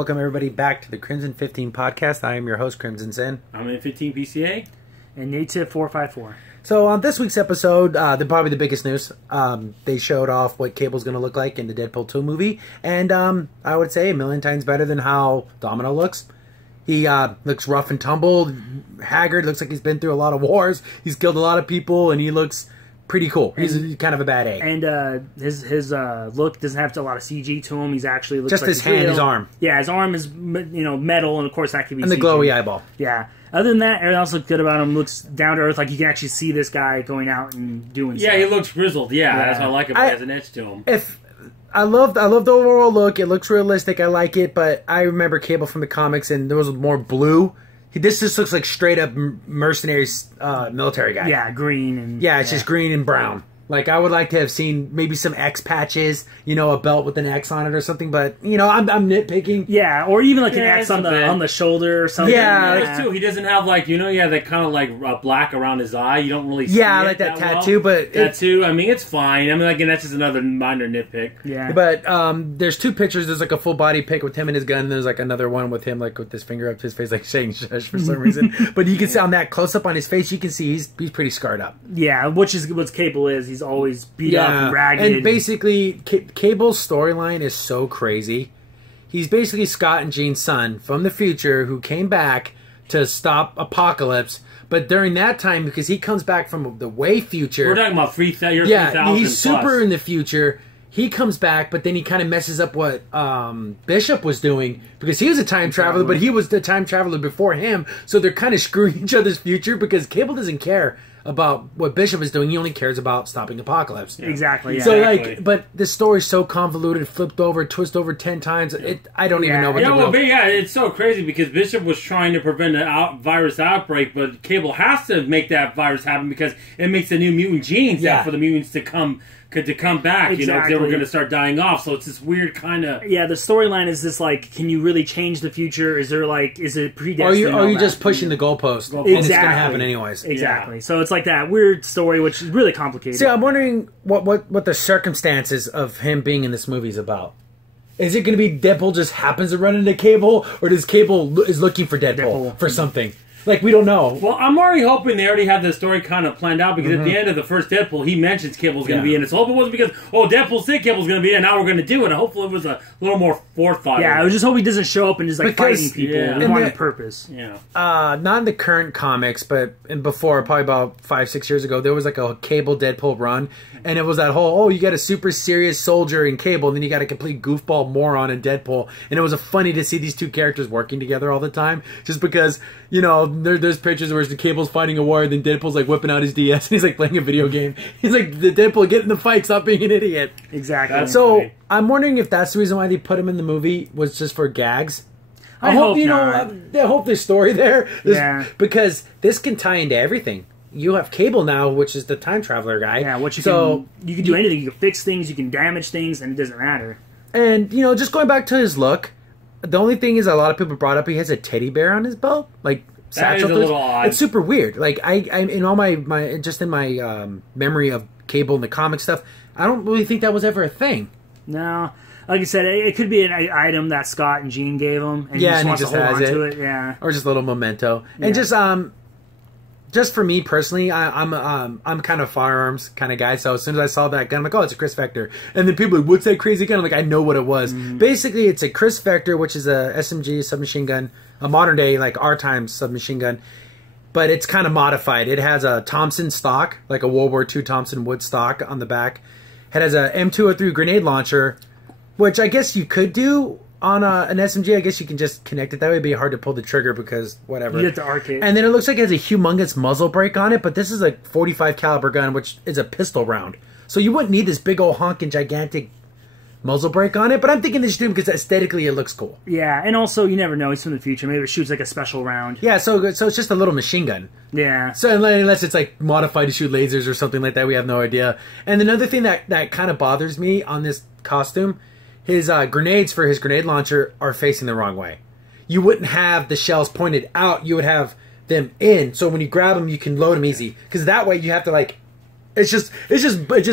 Welcome everybody back to the Crimson 15 podcast. I am your host, Crimson Sin. I'm in 15 PCA. And Native 454. So on this week's episode, probably the biggest news. They showed off what Cable's going to look like in the Deadpool 2 movie. And I would say a million times better than how Domino looks. He looks rough and tumbled, haggard, looks like he's been through a lot of wars. He's killed a lot of people, and he looks pretty cool. He's kind of a bad egg. And his look doesn't have a lot of CG to him. He's actually looks just like his hand, real. his arm. Yeah, his arm is metal, and of course that could be and CG. the glowy eyeball. Yeah. Other than that, everything else looks good about him. Looks down to earth, like you can actually see this guy going out and doing stuff. Yeah, he looks grizzled. Yeah, that's what I like about it. He has an edge to him. I love the overall look. It looks realistic. I like it, but I remember Cable from the comics, and there was more blue. This just looks like straight up mercenaries, military guy. Yeah, green and it's just green and brown. Like, I would like to have seen maybe some X patches, a belt with an X on it or something, but, I'm nitpicking. Yeah, or even like an X on the shoulder or something. Yeah. Too. He doesn't have, that kind of, black around his eye. You don't really see it. Yeah, like that tattoo, well. but... Tattoo, it's fine. Again, that's just another minor nitpick. Yeah. But there's two pictures. There's, a full body pic with him and his gun, and there's, another one with him, with his finger up to his face, saying shush for some reason. But you can see on that close-up on his face, you can see he's pretty scarred up. Yeah, which is what Cable is. He's always beat up and ragged. And basically, Cable's storyline is so crazy. He's basically Scott and Jean's son from the future who came back to stop Apocalypse. But during that time, because he comes back from the way future... We're talking about 3,000 Yeah, he's plus. super in the future. He comes back, but then he kind of messes up what Bishop was doing. Because he was a time traveler, but he was the time traveler before him. So they're kind of screwing each other's future because Cable doesn't care about what Bishop is doing. He only cares about stopping Apocalypse. Yeah. Exactly. Yeah. So but the story's so convoluted, flipped over, twisted over 10 times. I don't even know what to do. It's so crazy because Bishop was trying to prevent a virus outbreak, but Cable has to make that virus happen because it makes the new mutant genes for the mutants to come back. Exactly. They were going to start dying off. So it's this weird kind of... Yeah, the storyline is this, can you really change the future? Is there, is it predestined? Or are you just pushing the goalpost? And it's going to happen anyways. Exactly. Yeah. So it's like that weird story, which is really complicated. See, I'm wondering what the circumstances of him being in this movie is about. Is it going to be Deadpool just happens to run into Cable? Or does Cable is looking for Deadpool for something? We don't know. Well, I'm already hoping they already have the story kind of planned out because at the end of the first Deadpool, he mentions Cable's going to be in it. So I hope it wasn't because, Deadpool said Cable's going to be in it, now we're going to do it. Hopefully it was a little more forethought. Yeah, I just hope he doesn't show up and just fighting people and wanting purpose. Yeah. Not in the current comics, but before, probably about 5-6 years ago, there was a Cable Deadpool run, and it was that whole, you got a super serious soldier in Cable, and then you got a complete goofball moron in Deadpool, and it was funny to see these two characters working together all the time, just because, there's pictures where the Cable's fighting a war, and then Deadpool's whipping out his DS, and he's playing a video game. He's the Deadpool, get in the fight, stop being an idiot. Exactly. So, I'm wondering if that's the reason why they put him in the movie, was just for gags. I hope I hope there's story there. Because this can tie into everything. You have Cable now, which is the time traveler guy. Yeah, you can do anything. You can fix things, you can damage things, and it doesn't matter. And, just going back to his look, the only thing is a lot of people brought up he has a teddy bear on his belt. That is a little odd. It's super weird. I in all my just in my memory of Cable and the comic stuff, I don't really think that was ever a thing. No. Like I said, it could be an item that Scott and Jean gave him, and he just wants to hold on to it. Yeah, or just a little memento. Yeah. And just for me personally, I'm kind of firearms kind of guy. So as soon as I saw that gun, I'm like, oh, it's a Chris Vector. And then people are like, what's that crazy gun? I'm like, I know what it was. Basically, it's a Chris Vector, which is a SMG submachine gun, a modern day our time submachine gun. But it's kind of modified. It has a Thompson stock, like a World War II Thompson wood stock on the back. It has a M203 grenade launcher, which I guess you could do on an SMG. I guess you can just connect it. That would be hard to pull the trigger because whatever. You have to arc it. And then it looks like it has a humongous muzzle brake on it, but this is a .45 caliber gun, which is a pistol round. So you wouldn't need this big old honking gigantic muzzle brake on it, but I'm thinking they should do it because aesthetically it looks cool. Yeah, and also you never know, he's from the future. Maybe it shoots a special round. Yeah, so it's just a little machine gun. Yeah. So unless it's modified to shoot lasers or something like that, we have no idea. And another thing that kind of bothers me on this costume, his grenades for his grenade launcher are facing the wrong way. You wouldn't have the shells pointed out, you would have them in, so when you grab them you can load them easy. Because that way you have to It just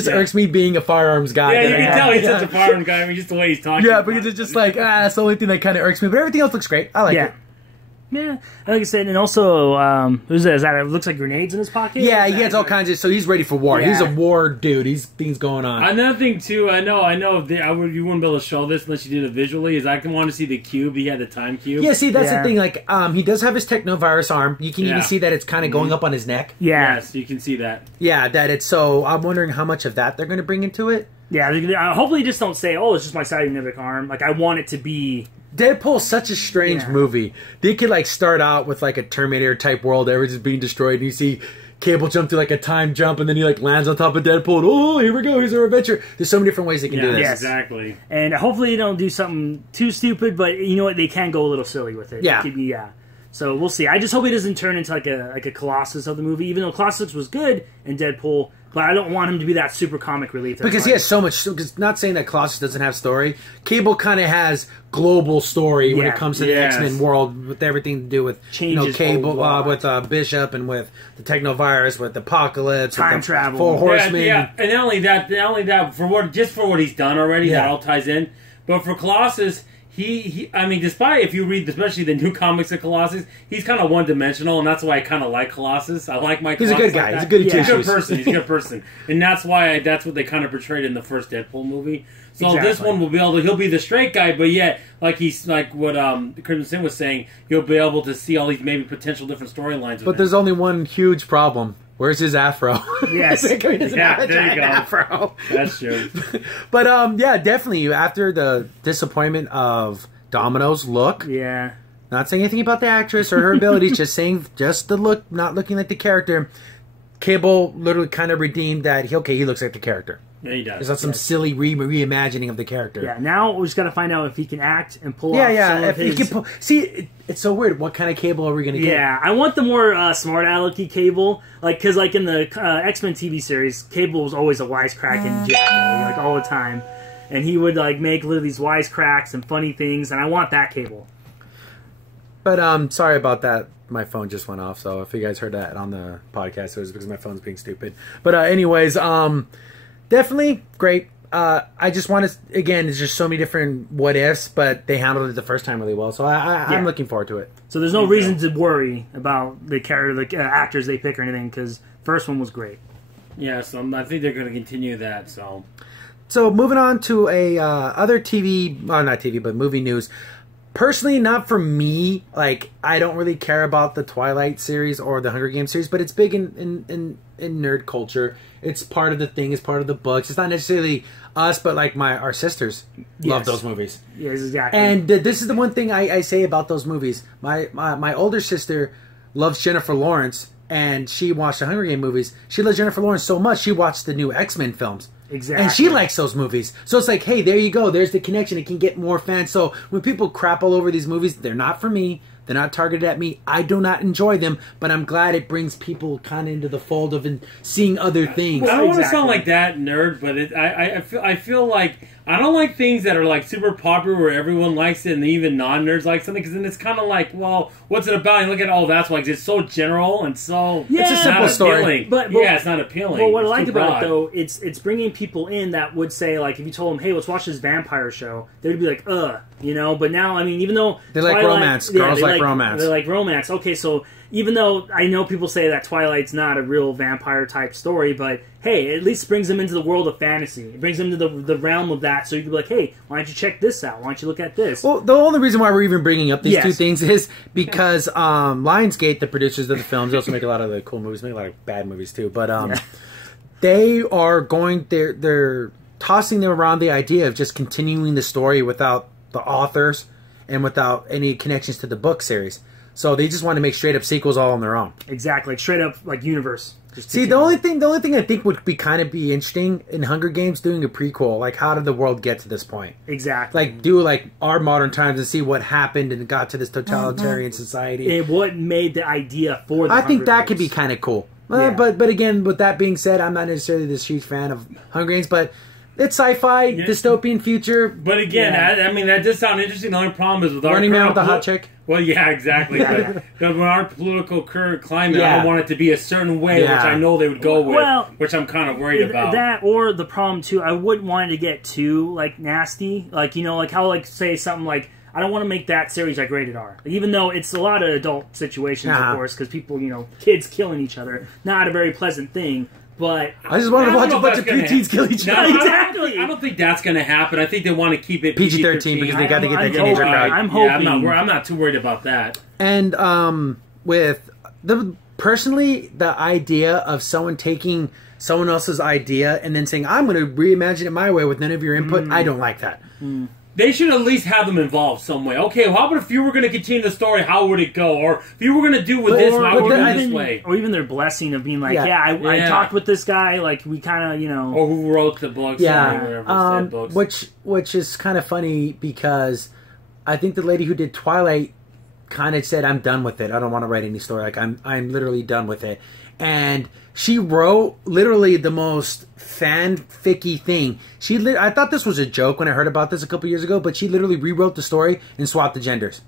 irks me being a firearms guy. Yeah, you can tell he's such a firearms guy. I mean, just the way he's talking. Yeah, because it's just like, that's the only thing that kind of irks me. But everything else looks great. I like it. Yeah, like I said, and also, who's that? Is that? It looks like grenades in his pocket. Yeah, he has all kinds of. So he's ready for war. Yeah. He's a war dude. He's things going on. Another thing too, I know. You wouldn't be able to show this unless you did it visually. Is I can want to see the cube. He had the time cube. Yeah, see, that's the thing. Like, he does have his technovirus arm. You can even see that it's kind of going up on his neck. Yeah, yes, you can see that. Yeah, that it's so. I'm wondering how much of that they're going to bring into it. Yeah, hopefully just don't say, "Oh, it's just my cybernetic arm." Like, I want it to be. Deadpool's such a strange movie. They could like start out with like a Terminator type world, everything's being destroyed, and you see Cable jump through like a time jump, and then he like lands on top of Deadpool. And, oh, here we go! Here's our adventure. There's so many different ways they can do this. Yes, exactly. And hopefully they don't do something too stupid, but you know what? They can go a little silly with it. Yeah. So we'll see. I just hope he doesn't turn into like a Colossus of the movie, even though Colossus was good in Deadpool. But I don't want him to be that super comic relief. Because he has so much... Because not saying that Colossus doesn't have story. Cable kind of has global story when it comes to the X-Men world with everything to do with Cable, with Bishop and with the Technovirus, with Apocalypse, time travel, Four Horsemen. Yeah, and not only that, for what he's done already, that all ties in. But for Colossus... I mean, despite if you read, especially the new comics of Colossus, he's kind of one-dimensional, and that's why I kind of like Colossus. I like my Colossus. He's a good guy. He's a good person. He's a good person, and that's why that's what they kind of portrayed in the first Deadpool movie. So this one will be able to. He'll be the straight guy, but yet, like what Crimson Sin was saying, you'll be able to see all these maybe potential different storylines. But there's only one huge problem. Where's his afro? Yes. He doesn't have a giant afro. That's true. But, definitely, after the disappointment of Domino's look. Yeah. Not saying anything about the actress or her abilities, just saying just the look, not looking like the character. Cable literally kind of redeemed that. He looks like the character. Yeah, he does. There's not some silly reimagining of the character. Yeah, now we just got to find out if he can act and pull off some of his... He can see, it's so weird. What kind of Cable are we going to get? Yeah, I want the more smart alecky Cable. Because in the X-Men TV series, Cable was always a wisecracking jack, all the time. And he would make these wisecracks and funny things, and I want that Cable. But sorry about that. My phone just went off, so if you guys heard that on the podcast, it was because my phone's being stupid. But anyways, definitely great. I just want to, again, there's just so many different what ifs, but they handled it the first time really well, so I'm looking forward to it. So there's no reason to worry about the actors they pick or anything, because first one was great. Yeah, so I think they're going to continue that. So moving on to a other TV, well, not TV, but movie news. Personally, not for me. I don't really care about the Twilight series or the Hunger Games series, but it's big in nerd culture. It's part of the thing. It's part of the books. It's not necessarily us, but our sisters love those movies. Yes, exactly. And this is the one thing I say about those movies. My older sister loves Jennifer Lawrence, and she watched the Hunger Games movies. She loves Jennifer Lawrence so much, she watched the new X-Men films. Exactly. And she likes those movies. So it's hey, there you go. There's the connection. It can get more fans. So when people crap all over these movies, they're not for me. They're not targeted at me. I do not enjoy them, but I'm glad it brings people kind of into the fold of seeing other things. Well, I don't want to sound like that nerd, but I feel like I don't like things that are super popular where everyone likes it and even non-nerds like something, because then it's kind of well, what's it about? And look at that's why it's so general and so it's a simple story. But it's not appealing. Well, what I like about it though, it's bringing people in that would say if you told them, hey, let's watch this vampire show, they would be like, But now, I mean, even though they like romance, girls like romance. They like romance. Okay, so even though I know people say that Twilight's not a real vampire type story, but hey, it at least brings them into the world of fantasy. It brings them to the realm of that, so you can be like, hey, why don't you check this out? Why don't you look at this? Well, the only reason why we're even bringing up these two things is because Lionsgate, the producers of the films, they also make a lot of the cool movies, make a lot of bad movies too, but they are they're tossing them around the idea of just continuing the story without the authors and without any connections to the book series. So they just want to make straight up sequels all on their own. Exactly, straight up universe. See, the only thing I think would be interesting in Hunger Games, doing a prequel. How did the world get to this point? Exactly. Do our modern times and see what happened and got to this totalitarian society. And what made the idea for the I think that could be kind of cool. But again, with that being said, I'm not necessarily this huge fan of Hunger Games, but It's sci-fi, dystopian future. But again, I mean, that does sound interesting. The only problem is with our Running Man with the hot chick. Well, yeah, exactly. But with our political current climate, I don't want it to be a certain way, which I know they would go with, which I'm kind of worried about. That, or the problem, too, I wouldn't want it to get too, like, nasty. Like, you know, like how, like, say something like, I don't want to make that series like rated R. Even though it's a lot of adult situations, of course, because people, you know, kids killing each other. Not a very pleasant thing. But I just want to watch a bunch of preteens kill each other. Exactly. I don't think that's going to happen. I think they want to keep it PG-13 because they got to get that teenager crowd. I'm hoping. Yeah, I'm not too worried about that. And personally, the idea of someone taking someone else's idea and then saying, "I'm going to reimagine it my way with none of your input," I don't like that. They should at least have them involved some way. Okay, well, how about if you were going to continue the story, how would it go? Or if you were going to do with this, how would it go this way? Or even their blessing of being like, I talked with this guy, like, we kind of, you know... Or who wrote the books, or whatever, said books. Which is kind of funny, because I think the lady who did Twilight kind of said, "I'm done with it. I don't want to write any story. Like, I'm literally done with it." And she wrote literally the most fanficky thing. I thought this was a joke when I heard about this a couple years ago, but she literally rewrote the story and swapped the genders.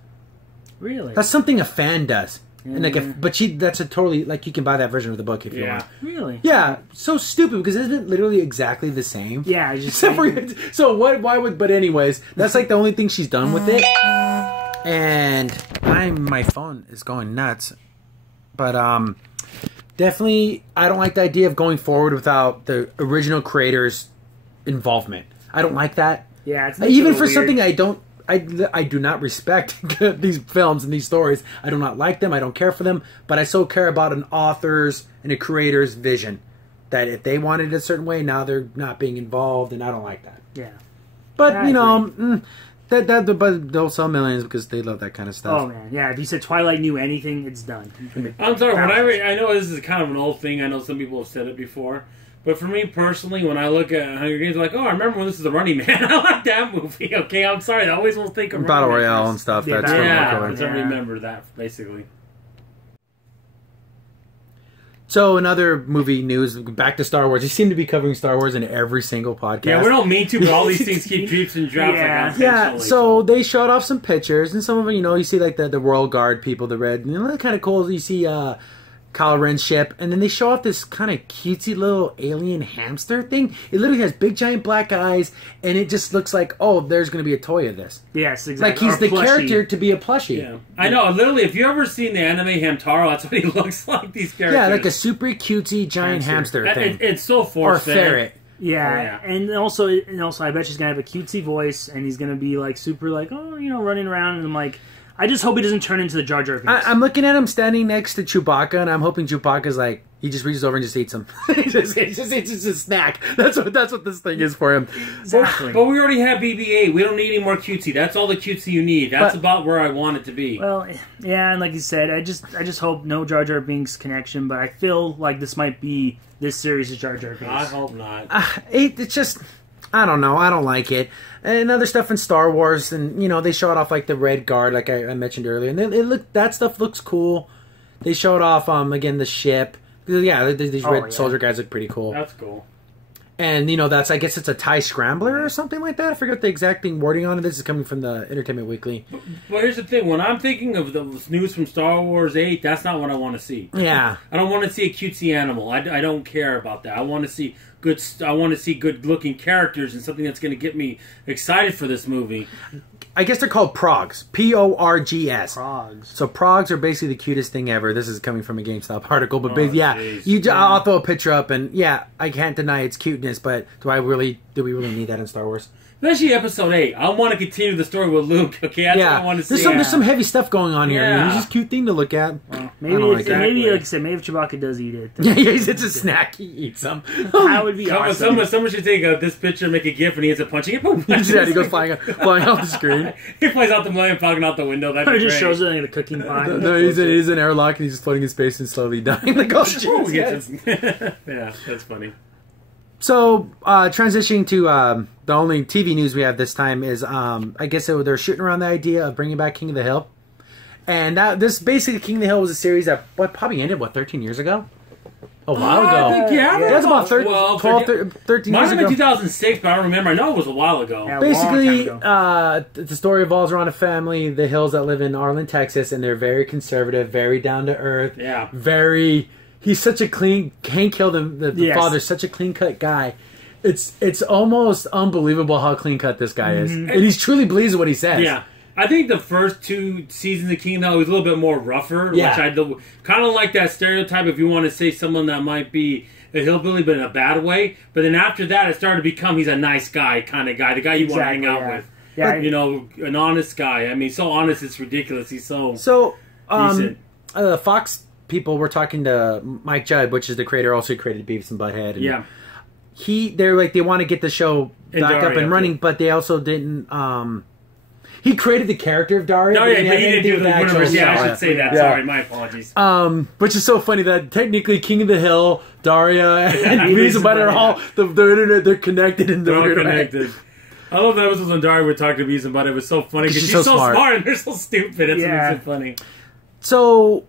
Really? That's something a fan does. And like, that's a totally, like, you can buy that version of the book if you want. Really? Yeah, so stupid, because isn't it literally exactly the same? Yeah, just so why would? But anyways, that's like the only thing she's done with it. And my phone is going nuts. But definitely, I don't like the idea of going forward without the original creators' involvement. I don't like that. Yeah, it's even for weird. Something I do not respect these films and these stories. I do not like them. I don't care for them. But I so care about an author's and a creator's vision. That if they wanted it a certain way, now they're not being involved, and I don't like that. Yeah. But, you know, but they'll sell millions because they love that kind of stuff. Oh, man. Yeah, if you said Twilight knew anything, it's done. I'm sorry. When I know this is kind of an old thing. I know some people have said it before. But for me personally, when I look at Hunger Games, I'm like, oh, I remember when this is the Running Man. I like that movie. Okay, I'm sorry. I always will think of Battle Royale and stuff. Yeah, that's I remember that, basically. So, another movie news, back to Star Wars. You seem to be covering Star Wars in every single podcast. Yeah, we don't mean to, but all these things keep drips and drops. So they showed off some pictures, and some of them, you know, you see like the Royal Guard people, the red, you know, they're kind of cool. You see Kylo Ren's ship, and then they show off this kind of cutesy little alien hamster thing. It literally has big giant black eyes, and it just looks like, oh, there's going to be a toy of this. Yes, exactly. Like he's the character to be a plushie. Yeah. I know, literally, if you ever seen the anime Hamtaro, that's what he looks like, these characters. Yeah, like a super cutesy giant hamster thing. It's so forced. Or ferret. Yeah, and also, I bet she's going to have a cutesy voice, and he's going to be, like, super, like, oh, you know, running around, and I'm like... I just hope he doesn't turn into the Jar Jar Binks. I'm looking at him standing next to Chewbacca, and I'm hoping Chewbacca's like, he just reaches over and just eats him. It's just a snack. That's what this thing is for him. Exactly. But we already have BB-8. We don't need any more cutesy. That's all the cutesy you need. That's about where I want it to be. Well, yeah, and like you said, I just hope no Jar Jar Binks connection. But I feel like this might be this series' Jar Jar Binks. I hope not. It's just... I don't know. I don't like it. And other stuff in Star Wars, and you know, they showed off like the Red Guard, like I mentioned earlier, and that stuff looks cool. They showed off again the ship. Yeah, these red soldier guys look pretty cool. That's cool. And you know, I guess it's a TIE Scrambler or something like that. I forget the exact wording on it. This is coming from the Entertainment Weekly. But here's the thing: when I'm thinking of the news from Star Wars 8, that's not what I want to see. Yeah, I don't want to see a cutesy animal. I don't care about that. I want to see good-looking characters and something that's going to get me excited for this movie. I guess they're called Progs. P-O-R-G-S. Progs. So Progs are basically the cutest thing ever. This is coming from a GameStop article, but I'll throw a picture up, and yeah, I can't deny its cuteness, but do we really need that in Star Wars? Especially Episode 8. I want to continue the story with Luke, okay? That's what I want to see. There's some heavy stuff going on here. Yeah. It's just a cute thing to look at. Well, maybe like I said, maybe if Chewbacca does eat it. Yeah, it's a snack. He eats them. That would be awesome. Someone should take this picture, make a GIF, and he ends up punching it. Boom. Yeah, he goes flying off the screen. He flies out the Millennium Falcon out the window. That'd be just great. shows it in a cooking pot. No, he's in airlock, and he's just floating in space and slowly dying. Like, oh, jeez. Yeah, that's funny. So, transitioning to the only TV news we have this time is, I guess they're shooting around the idea of bringing back King of the Hill. And this basically, King of the Hill was a series that probably ended, 13 years ago? a while ago. I think, That's about 13 Might years have ago. been 2006, but I don't remember. I know it was a while ago. Yeah, Basically, long time the story revolves around a family, the Hills, that live in Arlen, Texas, and they're very conservative, very down to earth. Yeah. He's such a clean. Hank Hill, the father's such a clean cut guy. It's almost unbelievable how clean cut this guy is, and he's truly believes what he says. Yeah. I think the first 2 seasons of King of the Hill was a little bit more rougher, which I kind of like that stereotype if you want to say someone that might be a hillbilly but in a bad way. But then after that, it started to become he's a nice guy kind of guy, the guy you want to hang out with. Yeah, you know, an honest guy. I mean, so honest it's ridiculous. He's so decent. Fox people were talking to Mike Judd, which is the creator, also created Beavis and Butthead. And they're like, they want to get the show back up and running, but they also didn't. He created the character of Daria. No, but he didn't do the universe. Yeah, I should say that. Yeah. Sorry, my apologies. Which is so funny that technically King of the Hill, Daria, and Beavis and Butthead are all they're connected in the weird connected. I love that episode when Daria would talk to Beavis and Butthead. It was so funny because she's so smart and they're so stupid. It's so funny. So.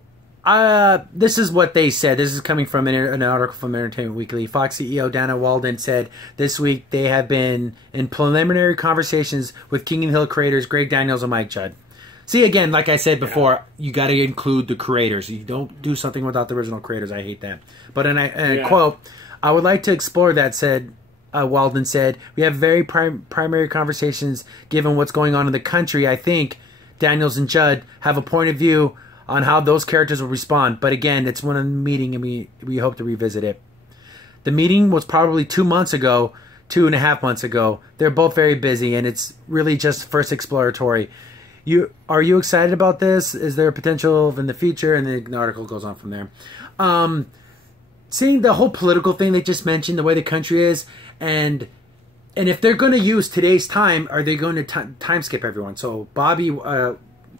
This is what they said. This is coming from an article from Entertainment Weekly. Fox CEO Dana Walden said this week they have been in preliminary conversations with King of the Hill creators Greg Daniels and Mike Judd. See, again, like I said before, you got to include the creators. You don't do something without the original creators. I hate that. But in a quote, I would like to explore that, said Walden said. We have very primary conversations given what's going on in the country. I think Daniels and Judd have a point of view on how those characters will respond. But again, it's one meeting, and we hope to revisit it. The meeting was probably 2 months ago, 2.5 months ago. They're both very busy, and it's really just first exploratory. Are you excited about this? Is there a potential in the future? And the article goes on from there. Seeing the whole political thing they just mentioned, the way the country is, and if they're going to use today's time, are they going to time skip everyone? So Bobby...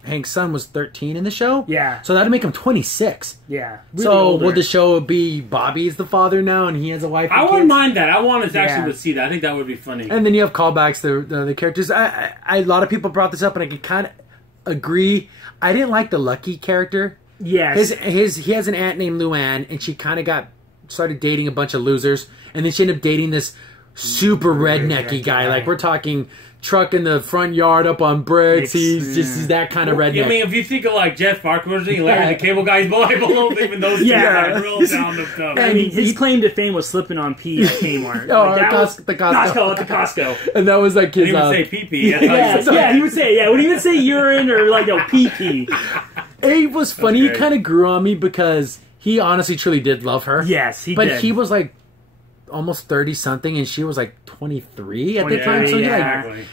Hank's son was 13 in the show. Yeah. So that'd make him 26. Yeah. Really so older. Would the show be Bobby's the father now and he has a wife and I kids? wouldn't mind that. I wanted to actually see that. I think that would be funny. And then you have callbacks to the characters. A lot of people brought this up and I can kind of agree. I didn't like the Lucky character. Yes. He has an aunt named Luann and she kind of started dating a bunch of losers and then she ended up dating this super rednecky guy. Like we're talking... truck in the front yard up on bricks. He's that kind of redneck. I mean, if you think of like Jeff Farquhar, Larry the Cable Guy's boy, below even those two are real down to stuff. I mean, his claim to fame was slipping on pee at Kmart. The Costco. At the Costco. And that was like his... He would say pee-pee. He would say, when he would say urine or like, no, pee-pee. It was funny. He kind of grew on me because he honestly truly did love her. Yes, he did. But he was like almost 30-something, and she was like 23 at the time. So exactly.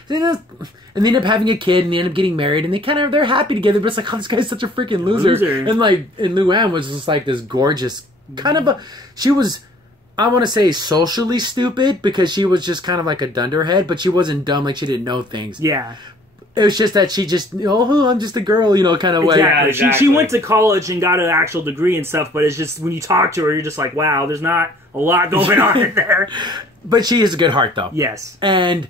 And they end up having a kid, and they end up getting married, and they're happy together. But it's like, oh, this guy's such a freaking loser. And Luann was just like this gorgeous kind of she was, I want to say, socially stupid because she was just kind of like a dunderhead, but she wasn't dumb, like she didn't know things. Yeah. It was just that she just, I'm just a girl, kind of way. Yeah, exactly. She went to college and got an actual degree and stuff, but it's just, when you talk to her, you're just like, wow, there's not a lot going on in there. But she has a good heart, though. Yes. And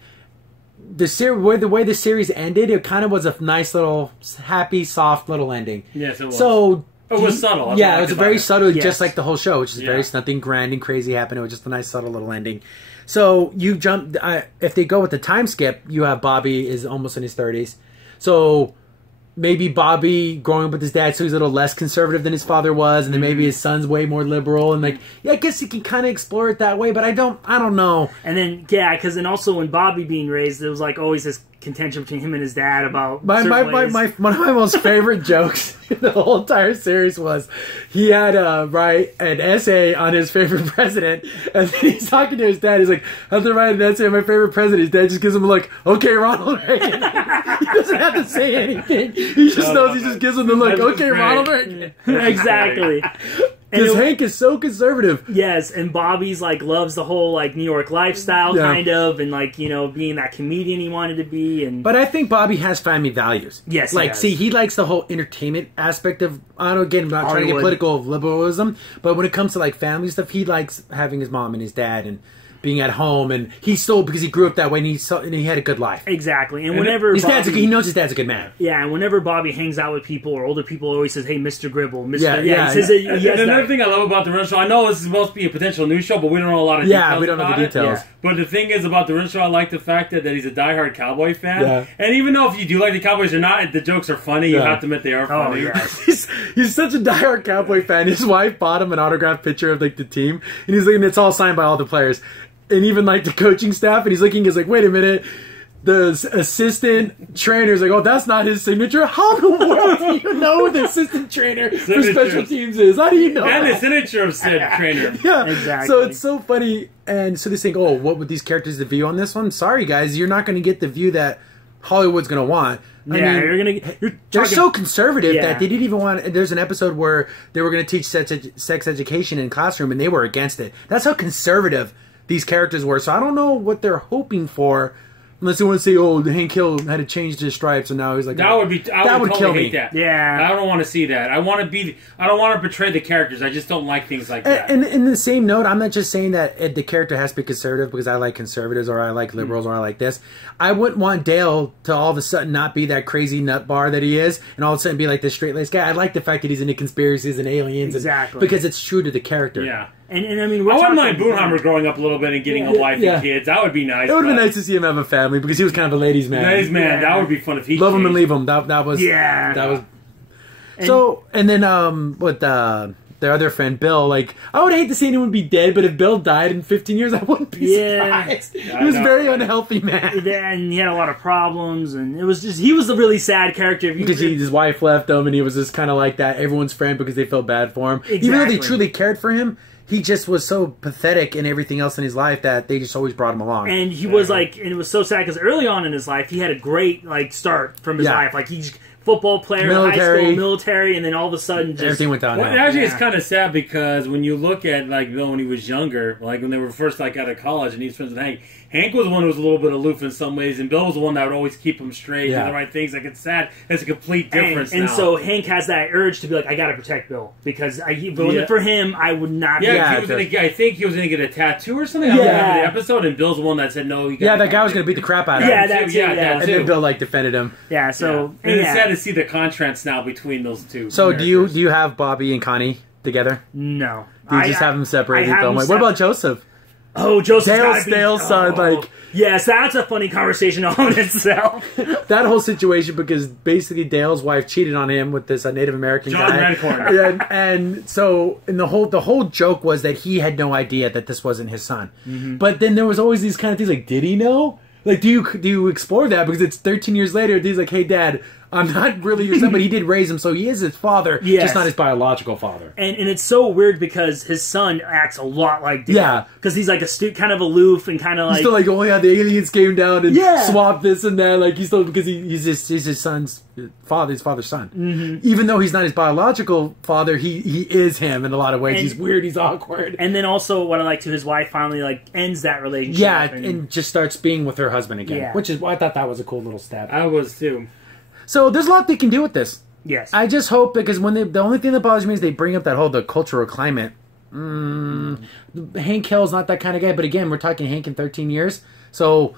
the way the series ended, it kind of was a nice little, happy, soft little ending. Yes, it was. So... it was subtle. Yeah, it was very subtle, just like the whole show, which is nothing grand and crazy happened. It was just a nice, subtle little ending. So you jump. If they go with the time skip, you have Bobby is almost in his 30s. So maybe Bobby growing up with his dad, so he's a little less conservative than his father was, and then maybe his son's way more liberal. And I guess you can kind of explore it that way. But I don't know. And then because then also when Bobby being raised, there was like always this contention between him and his dad about one of my most favorite jokes in the whole entire series was he had write an essay on his favorite president, and then he's talking to his dad. He's like, I have to write an essay on my favorite president. His dad just gives him a look. Okay, Ronald Reagan. He doesn't have to say anything. He just knows. He just gives him the look. Okay, Ronald Reagan. Exactly. Because Hank is so conservative. Yes, and Bobby's loves the whole New York lifestyle kind of, and being that comedian he wanted to be. But I think Bobby has family values. Yes, he likes the whole entertainment aspect of. I don't I'm not trying to get political of liberalism, but when it comes to family stuff, he likes having his mom and his dad and being at home, and he's still, because he grew up that way, and he had a good life. Exactly. And whenever he knows his dad's a good man. Yeah, and whenever Bobby hangs out with people or older people, always says, "Hey, Mr. Gribble, Mr." Yeah. He says another thing I love about the Rent Show, I know this is supposed to be a potential news show, but we don't know a lot of details. Yeah, we don't know the details. But the thing is about the Rent Show, I like the fact that he's a diehard Cowboy fan. Yeah. And even though if you do like the Cowboys or not, the jokes are funny. You have to admit they are funny. Oh, yeah. He's such a diehard Cowboy fan. His wife bought him an autographed picture of like the team, and he's like, and it's all signed by all the players, and even like the coaching staff. And he's looking, he's like, wait a minute. The assistant trainer is like, oh, that's not his signature. How in the world do you know what the assistant trainer for special teams is? How do you know and that? the signature of said trainer. Yeah, exactly. So it's so funny. And so they think, oh, what would these characters the view on this one? Sorry, guys, you're not going to get the view that Hollywood's going to want. They're so conservative that they didn't even want. There's an episode where they were going to teach sex education in classroom, and they were against it. That's how conservative these characters were. So I don't know what they're hoping for. Unless they want to say, oh, Hank Hill had to change his stripes, and now he's like, that would be. I would totally kill me. hate that. Yeah, I don't want to see that. I don't want to portray the characters. I just don't like things like that. And in the same note, I'm not just saying that the character has to be conservative because I like conservatives or I like liberals or I like this. I wouldn't want Dale to all of a sudden not be that crazy nut bar that he is, and all of a sudden be like this straight-laced guy. I like the fact that he's into conspiracies and aliens, because it's true to the character. Yeah. And I mean, I wouldn't mind Boonhammer growing up a little bit and getting a wife and kids. That would be nice. It would be nice to see him have a family because he was kind of a ladies' man. Ladies' man, that would be fun if he love him and leave him. That was so. And then with their other friend Bill, like I would hate to see anyone be dead, but if Bill died in 15 years, I wouldn't be surprised. He was a very unhealthy man, and he had a lot of problems, and it was just he was a really sad character because his wife left him, and he was just kind of like that everyone's friend because they felt bad for him, even though they truly cared for him. He just was so pathetic in everything else in his life that they just always brought him along. And he was like, and it was so sad because early on in his life, he had a great start from his life. Like he's football player, high school, military, and then all of a sudden just everything went downhill. Well, actually, it's kind of sad because when you look at like Bill when he was younger, like when they were first out of college and he was friends with Hank. Hank was the one who was a little bit aloof in some ways, and Bill was the one that would always keep him straight, do the right things. Like it's sad. It's a complete difference. And so Hank has that urge to be like, I got to protect Bill because if it wasn't for him, I would not. I think he was going to get a tattoo or something. I remember the episode, and Bill's the one that said no. That guy was going to beat the crap out of him. And then Bill defended him. Yeah, so and it's sad to see the contrast now between those two. So do you have Bobby and Connie together? No. Do you just have them separated? What about Joseph? Oh, Joseph Dale's son, yes, that's a funny conversation on itself. That whole situation, because basically Dale's wife cheated on him with this Native American guy. and so the whole joke was that he had no idea that this wasn't his son. Mm-hmm. But then there was always these kind of things like, did he know? Like, do you explore that? Because it's 13 years later, he's like, hey, Dad, I'm not really your son, but he did raise him, so he is his father, just not his biological father. And it's so weird because his son acts a lot like Dale. Yeah. Because he's like kind of aloof and kind of like... He's still like, oh yeah, the aliens came down and swapped this and that. Like, he's still... Because he's his son's father, his father's son. Mm-hmm. Even though he's not his biological father, he is him in a lot of ways. And he's weird, he's awkward. And then also, what I like too, his wife finally ends that relationship. Yeah, and just starts being with her husband again. Yeah. Which is why I thought that was a cool little step. I was too. So there's a lot they can do with this. Yes. I just hope, because the only thing that bothers me is they bring up the cultural climate. Hank Hill's not that kind of guy, but again, we're talking Hank in 13 years. So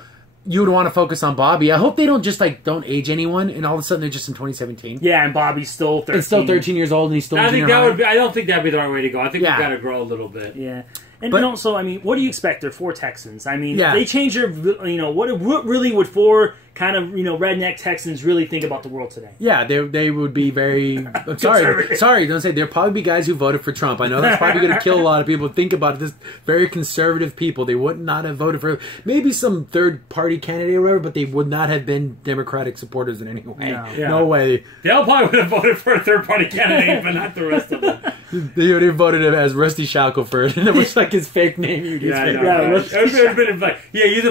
you would want to focus on Bobby. I hope they don't just don't age anyone, and all of a sudden they're just in 2017. Yeah, and Bobby's still 13. It's still 13 years old, and he's still. I don't think that'd be the right way to go. I think we've got to grow a little bit. Yeah. And also, I mean, what do you expect? They're 4 Texans. I mean, they change their, what really would 4 kind of, redneck Texans really think about the world today? Yeah, they would be very, sorry, don't say, there'll probably be guys who voted for Trump. I know that's probably going to kill a lot of people. Think about it, this very conservative people. They would not have voted for, maybe some third-party candidate or whatever, but they would not have been Democratic supporters in any way. No way. They'll probably would have voted for a third-party candidate, but not the rest of them. They would have voted him as Rusty Shackelford, and it was like his fake name. Use it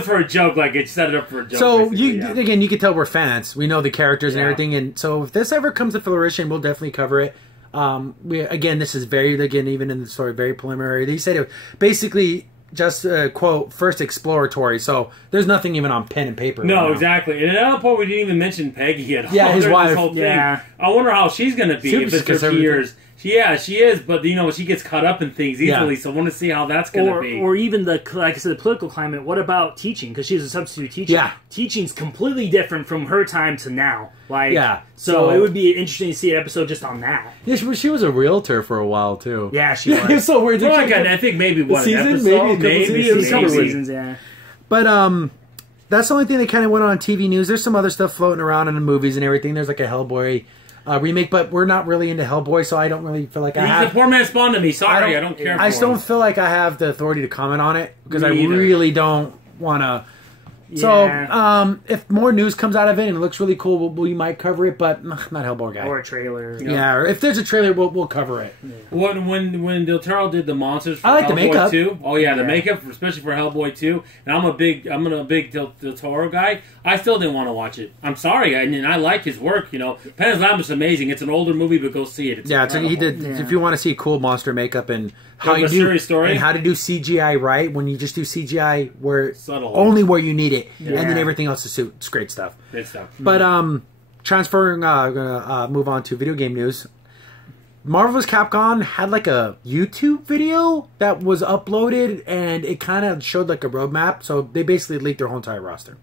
for a joke, like it set it up for a joke. So again, you can tell we're fans. We know the characters and everything, and so if this ever comes to fruition, we'll definitely cover it. This is even in the story, very preliminary. They said it basically just quote first exploratory. So there's nothing even on pen and paper. No, right exactly. And another point, we didn't even mention Peggy at all. Yeah, his wife. This whole thing. Yeah. I wonder how she's going to be if it's 50 years. Yeah, she is, but she gets caught up in things easily, so I want to see how that's going to be. Or even like I said, the political climate. What about teaching? Because she's a substitute teacher. Yeah. Teaching's completely different from her time to now. Like, yeah. So it would be interesting to see an episode just on that. Yeah, she was a realtor for a while too. Yeah, she was. It's so weird. Well, I think maybe one season, maybe a couple seasons. Yeah. But that's the only thing that kind of went on TV news. There's some other stuff floating around in the movies and everything. There's like a Hellboy remake, but we're not really into Hellboy, so I don't really feel like He's a poor man's Spawn to me. Sorry, I don't care. I just don't feel like I have the authority to comment on it because I really don't want to. Yeah. So, if more news comes out of it and it looks really cool, we might cover it, but not Hellboy guy. Or a trailer. Yeah, or if there's a trailer, we'll cover it. Yeah. When Del Toro did the monsters for I like Hellboy the makeup. 2. Oh yeah, the makeup, especially for Hellboy 2. And I'm a big Del Toro guy. I still didn't want to watch it. I'm sorry, I like his work. Pan's Labyrinth is amazing. It's an older movie, but go see it. It's incredible. He did. Yeah. If you want to see cool monster makeup and how you do story. And how to do CGI right, when you just do CGI subtle, only where you need it, and then everything else is it's great stuff. Good stuff. But transferring, gonna move on to video game news. Marvel vs. Capcom had like a YouTube video that was uploaded, and it kind of showed like a roadmap. So they basically leaked their whole entire roster.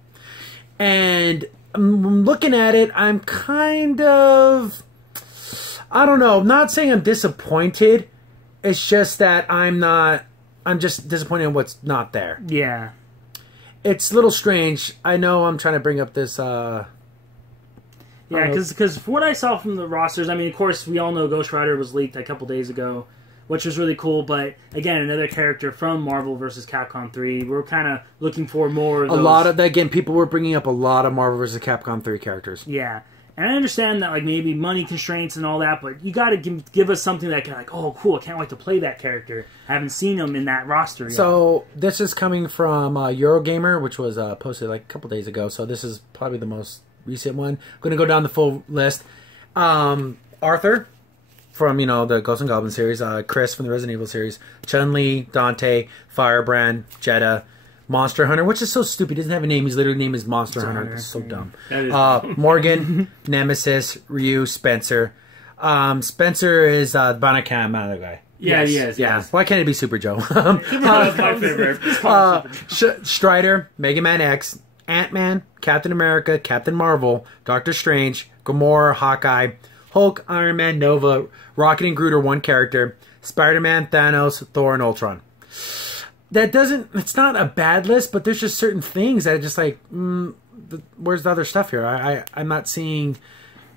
And I'm looking at it, I'm kind of, I don't know, not saying I'm disappointed. It's just that I'm just disappointed in what's not there. Yeah. It's a little strange. I know I'm trying to bring up this, yeah, because what I saw from the rosters, I mean, of course, we all know Ghost Rider was leaked a couple days ago, which was really cool. But again, another character from Marvel vs. Capcom 3. We're kind of looking for more of those. Again, people were bringing up a lot of Marvel vs. Capcom 3 characters. Yeah. And I understand that, like, maybe money constraints and all that, but you got to give us something that can, like, oh, cool, I can't wait to play that character. I haven't seen him in that roster yet. So, this is coming from Eurogamer, which was posted, like, a couple days ago. So, this is probably the most recent one. I'm going to go down the full list. Arthur from, the Ghosts and Goblins series. Chris from the Resident Evil series. Chun-Li, Dante, Firebrand, Jeddah. Monster Hunter, which is so stupid. He doesn't have a name. His literal name is Monster Hunter. It's so dumb. Morgan, Nemesis, Ryu, Spencer. Spencer is the Banacam other guy. Yeah, yes. Yeah. Yes. Why can't it be Super Joe? That's my favorite. Strider, Mega Man X, Ant-Man, Captain America, Captain Marvel, Doctor Strange, Gamora, Hawkeye, Hulk, Iron Man, Nova, Rocket and Groot are one character, Spider-Man, Thanos, Thor, and Ultron. It's not a bad list, but there's just certain things that are just like, where's the other stuff here? I'm not seeing,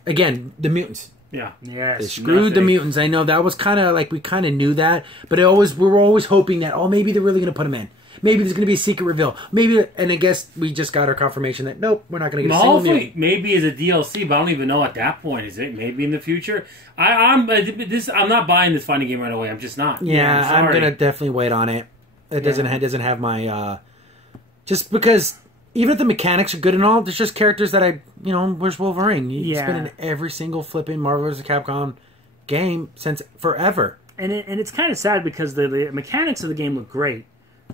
again, the mutants. Yeah. Yes. They screwed the mutants. I know that was kind of like, we kind of knew that, but we were always hoping that, maybe they're really going to put them in. Maybe there's going to be a secret reveal. Maybe, and I guess we just got our confirmation that, nope, we're not going to get a single mutant. Maybe as a DLC, but I don't even know at that point. Is it? Maybe in the future? I'm not buying this fighting game right away. I'm just not. Yeah, I'm going to definitely wait on it. It doesn't have my just because even if the mechanics are good and all, there's just characters that where's Wolverine? He's been in every single flipping Marvel vs. Capcom game since forever. And it's kind of sad because the mechanics of the game look great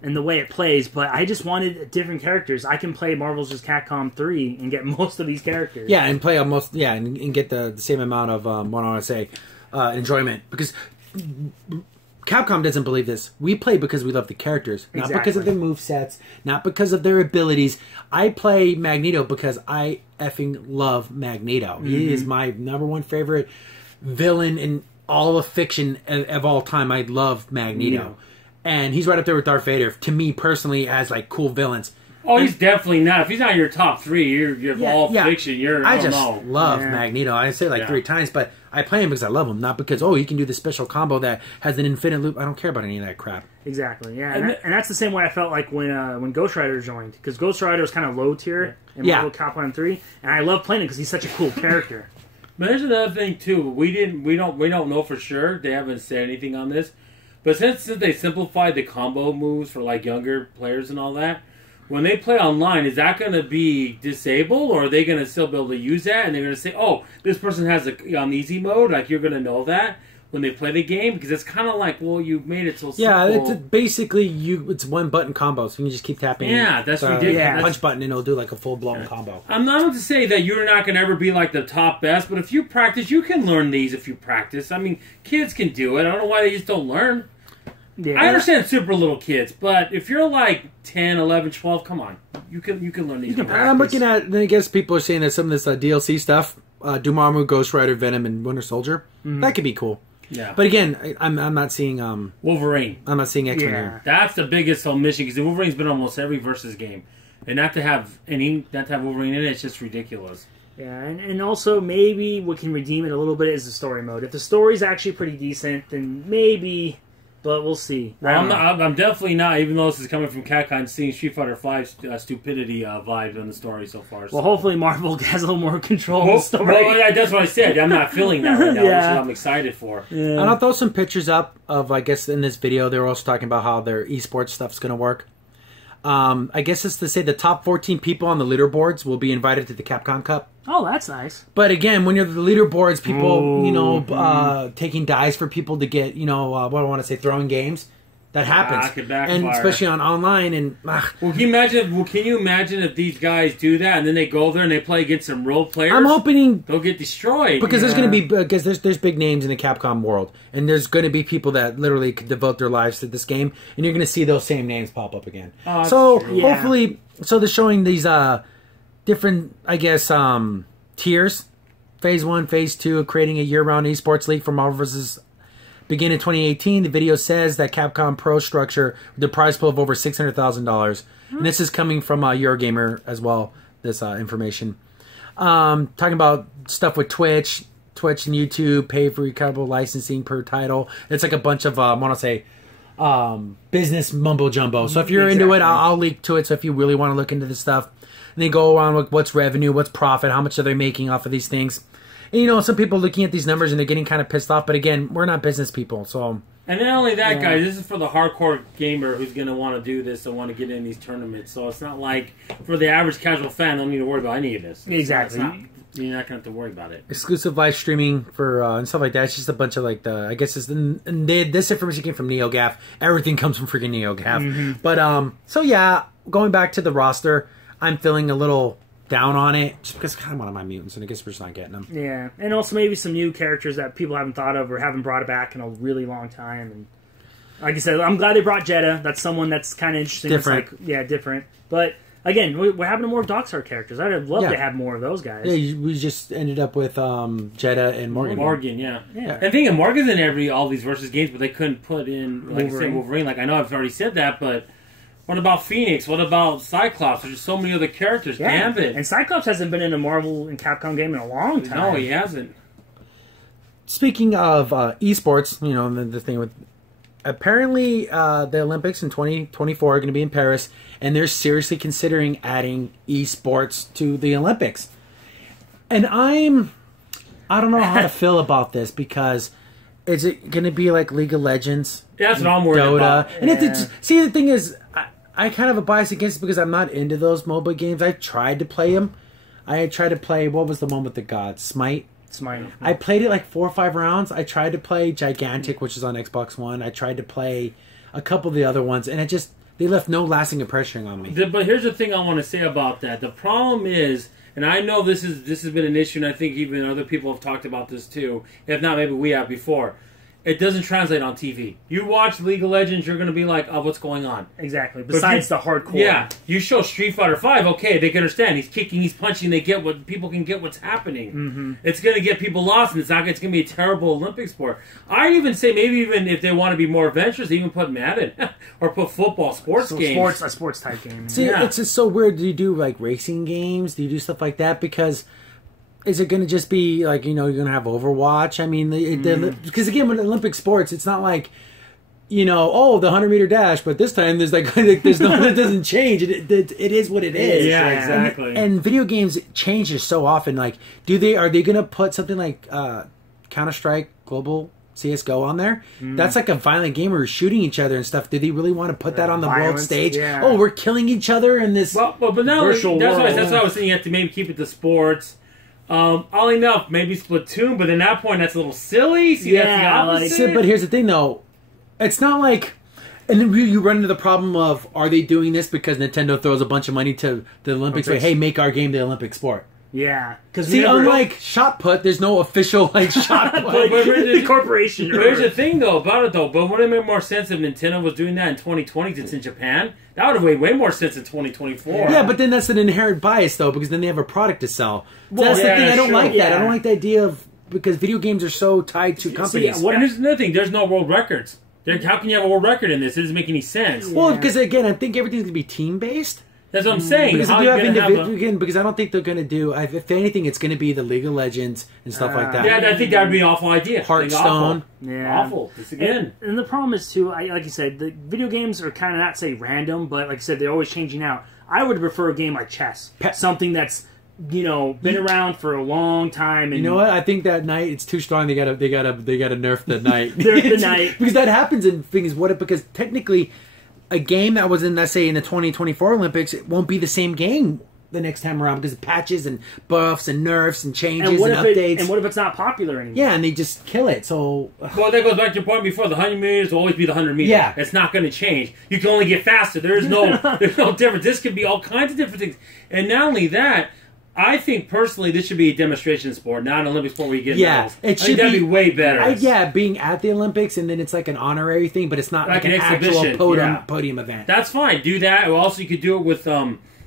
and the way it plays, but I just wanted different characters. I can play Marvel vs. Capcom 3 and get most of these characters. Yeah, and play almost and get the same amount of what I want to say enjoyment because Capcom doesn't believe this. We play because we love the characters, not because of their movesets, not because of their abilities. I play Magneto because I effing love Magneto. Mm-hmm. He is my #1 favorite villain in all of fiction of all time. I love Magneto. Yeah. And he's right up there with Darth Vader, to me personally, as like cool villains. Oh, he's definitely not. If he's not your top 3, you're all fiction. I just love Magneto. I say it 3 times, but I play him because I love him, not because he can do this special combo that has an infinite loop. I don't care about any of that crap. Exactly. Yeah, and that's the same way I felt like when Ghost Rider joined, because Ghost Rider was kind of low tier in Marvel Capcom 3, and I love playing him because he's such a cool character. But there's another thing too. We don't know for sure. They haven't said anything on this, but since they simplified the combo moves for like younger players and all that. When they play online, is that going to be disabled, or are they going to still be able to use that? And they're going to say, "Oh, this person has on easy mode." Like you're going to know that, when they play the game, because it's kind of like, well, you made it so simple. Yeah, it's basically it's one button combo, so you can just keep tapping. Yeah, that's ridiculous. Punch button and it'll do like a full blown combo. I'm not to say that you're not going to ever be like the top best, but if you practice, you can learn these. If you practice, I mean, kids can do it. I don't know why they just don't learn. Yeah. I understand super little kids, but if you're like 10, 11, 12, come on, you can learn these. I'm looking at, and I guess people are saying that some of this DLC stuff, Dormammu, Ghost Rider, Venom, and Winter Soldier, that could be cool. Yeah, but again, I'm not seeing Wolverine. I'm not seeing X-Men here. That's the biggest omission because Wolverine's been almost every versus game, and not to have Wolverine in it, it's just ridiculous. Yeah, and also maybe what can redeem it a little bit is the story mode. If the story's actually pretty decent, then maybe. But we'll see. Well, I'm definitely not, even though this is coming from Capcom, seeing Street Fighter V stupidity vibe in the story so far. Well, hopefully Marvel has a little more control of the story. Well, yeah, that's what I said. I'm not feeling that right now, which I'm excited for. Yeah. And I'll throw some pictures up of, I guess, in this video, they were also talking about how their eSports stuff's going to work. I guess it's to say the top 14 people on the leaderboards will be invited to the Capcom Cup. Oh, that's nice. But again, when you're the leaderboards, people, taking dice for people to get, what do I want to say, throwing games. That happens, and especially on online. And well, can you imagine if these guys do that and then they go there and they play against some role players? I'm hoping they'll get destroyed because there's going to be there's big names in the Capcom world, and there's going to be people that literally could devote their lives to this game, and you're going to see those same names pop up again. Hopefully, they're showing these different, I guess, tiers. Phase 1, Phase 2 of creating a year-round esports league for Marvel vs. Begin in 2018. The video says that Capcom Pro structure the prize pool of over $600,000. And this is coming from Eurogamer as well, this information. Talking about stuff with Twitch and YouTube, pay for recoverable licensing per title. It's like a bunch of, I want to say, business mumbo-jumbo. So if you're into it, I'll link to it. So if you really want to look into this stuff. And they go around with what's revenue, what's profit, how much are they making off of these things. And, some people looking at these numbers and they're getting kind of pissed off. But again, we're not business people, so. And not only that, guys, this is for the hardcore gamer who's going to want to do this and want to get in these tournaments. So it's not like for the average casual fan, don't need to worry about any of this. Exactly. You're not going to have to worry about it. Exclusive live streaming for and stuff like that. It's just a bunch of I guess this information came from NeoGaf. Everything comes from freaking NeoGaf. But so yeah, going back to the roster, I'm feeling a little down on it just because kind of one of my mutants, and I guess we're just not getting them. Yeah, and also maybe some new characters that people haven't thought of or haven't brought it back in a really long time. And like I said, I'm glad they brought Jeddah. That's someone that's kind of interesting. Different. Different. But again, we're having more Darkstar characters. I'd love to have more of those guys. Yeah, we just ended up with Jeddah and Morgan. Morgan, yeah. I think Morgan's in all these versus games, but they couldn't put in Wolverine. Like I know I've already said that, but. What about Phoenix? What about Cyclops? There's so many other characters. Yeah. Gambit. And Cyclops hasn't been in a Marvel and Capcom game in a long time. No, he hasn't. Speaking of esports, the thing with... Apparently, the Olympics in 2024 are going to be in Paris, and they're seriously considering adding esports to the Olympics. And I don't know how to feel about this, because is it going to be like League of Legends? Yeah, that's what I'm worried about. And see, the thing is... I kind of have a bias against it because I'm not into those MOBA games. I tried to play them. I tried to play, what was the one with the gods? Smite? I played it like 4 or 5 rounds. I tried to play Gigantic, which is on Xbox One. I tried to play a couple of the other ones, and they left no lasting impression on me. But here's the thing I want to say about that. The problem is, and I know this has been an issue, and I think even other people have talked about this too. If not, maybe we have before. It doesn't translate on TV. You watch League of Legends, you're going to be like, oh, what's going on? Exactly. Besides the hardcore. Yeah. You show Street Fighter V, okay, they can understand. He's kicking, he's punching, people can get what's happening. It's going to get people lost, and it's going to be a terrible Olympic sport. I even say maybe even if they want to be more adventurous, even put Madden or put football, sports games. A sports type game. See, it's just so weird. Do you do like racing games? Do you do stuff like that? Because... Is it going to just be like, you're going to have Overwatch? I mean, because again, with Olympic sports, it's not like, the 100-meter dash, but this time there's there's no, it doesn't change. It is what it is. Yeah, exactly. And video games changes so often. Like, are they going to put something like Counter-Strike Global CS:GO on there? That's like a violent game where we're shooting each other and stuff. Do they really want to put that on the world stage? Yeah. Oh, we're killing each other in this but now virtual world. That's what I was saying. You have to maybe keep it to sports. Oddly enough, maybe Splatoon, but at that point, that's a little silly. See, that's the opposite. But here's the thing, though. It's not like... And then you run into the problem of, are they doing this because Nintendo throws a bunch of money to the Olympics? Like, hey, make our game the Olympic sport. Yeah. See, unlike shot put, there's no official shot put. The corporation. But here's the thing, though, about it, though. But would it make more sense if Nintendo was doing that in 2020 since it's in Japan? That would have made way more sense in 2024. Yeah, but then that's an inherent bias, though, because then they have a product to sell. That's the thing. I don't like that. I don't like the idea of... Because video games are so tied to companies. And here's another thing. There's no world records. How can you have a world record in this? It doesn't make any sense. Well, because again, I think everything's going to be team-based. That's what I'm saying. Because if you have individual, because I don't think they're going to do... If anything, it's going to be the League of Legends and stuff like that. Yeah, I think that would be an awful idea. Hearthstone. Awful. This again. And the problem is, too, like you said, the video games are kind of not, say, random, but like I said, they're always changing out. I would prefer a game like chess. Something that's... been around for a long time. And you know what? I think that knight it's too strong. They gotta nerf the knight. Nerf the knight because that happens in things. Because technically, a game that was in, let's say, in the 2024 Olympics, it won't be the same game the next time around because of patches and buffs and nerfs and changes and updates. And what if it's not popular anymore? Yeah, and they just kill it. So well, that goes back to your point before. The 100 meters will always be the 100 meters. Yeah, it's not going to change. You can only get faster. There's no difference. This could be all kinds of different things. And not only that. I think personally this should be a demonstration sport, not an Olympic sport where you get medals. It should that'd be way better. Being at the Olympics and then it's like an honorary thing, but it's not like an exhibition. actual podium event. That's fine. Do that. Or also you could do it with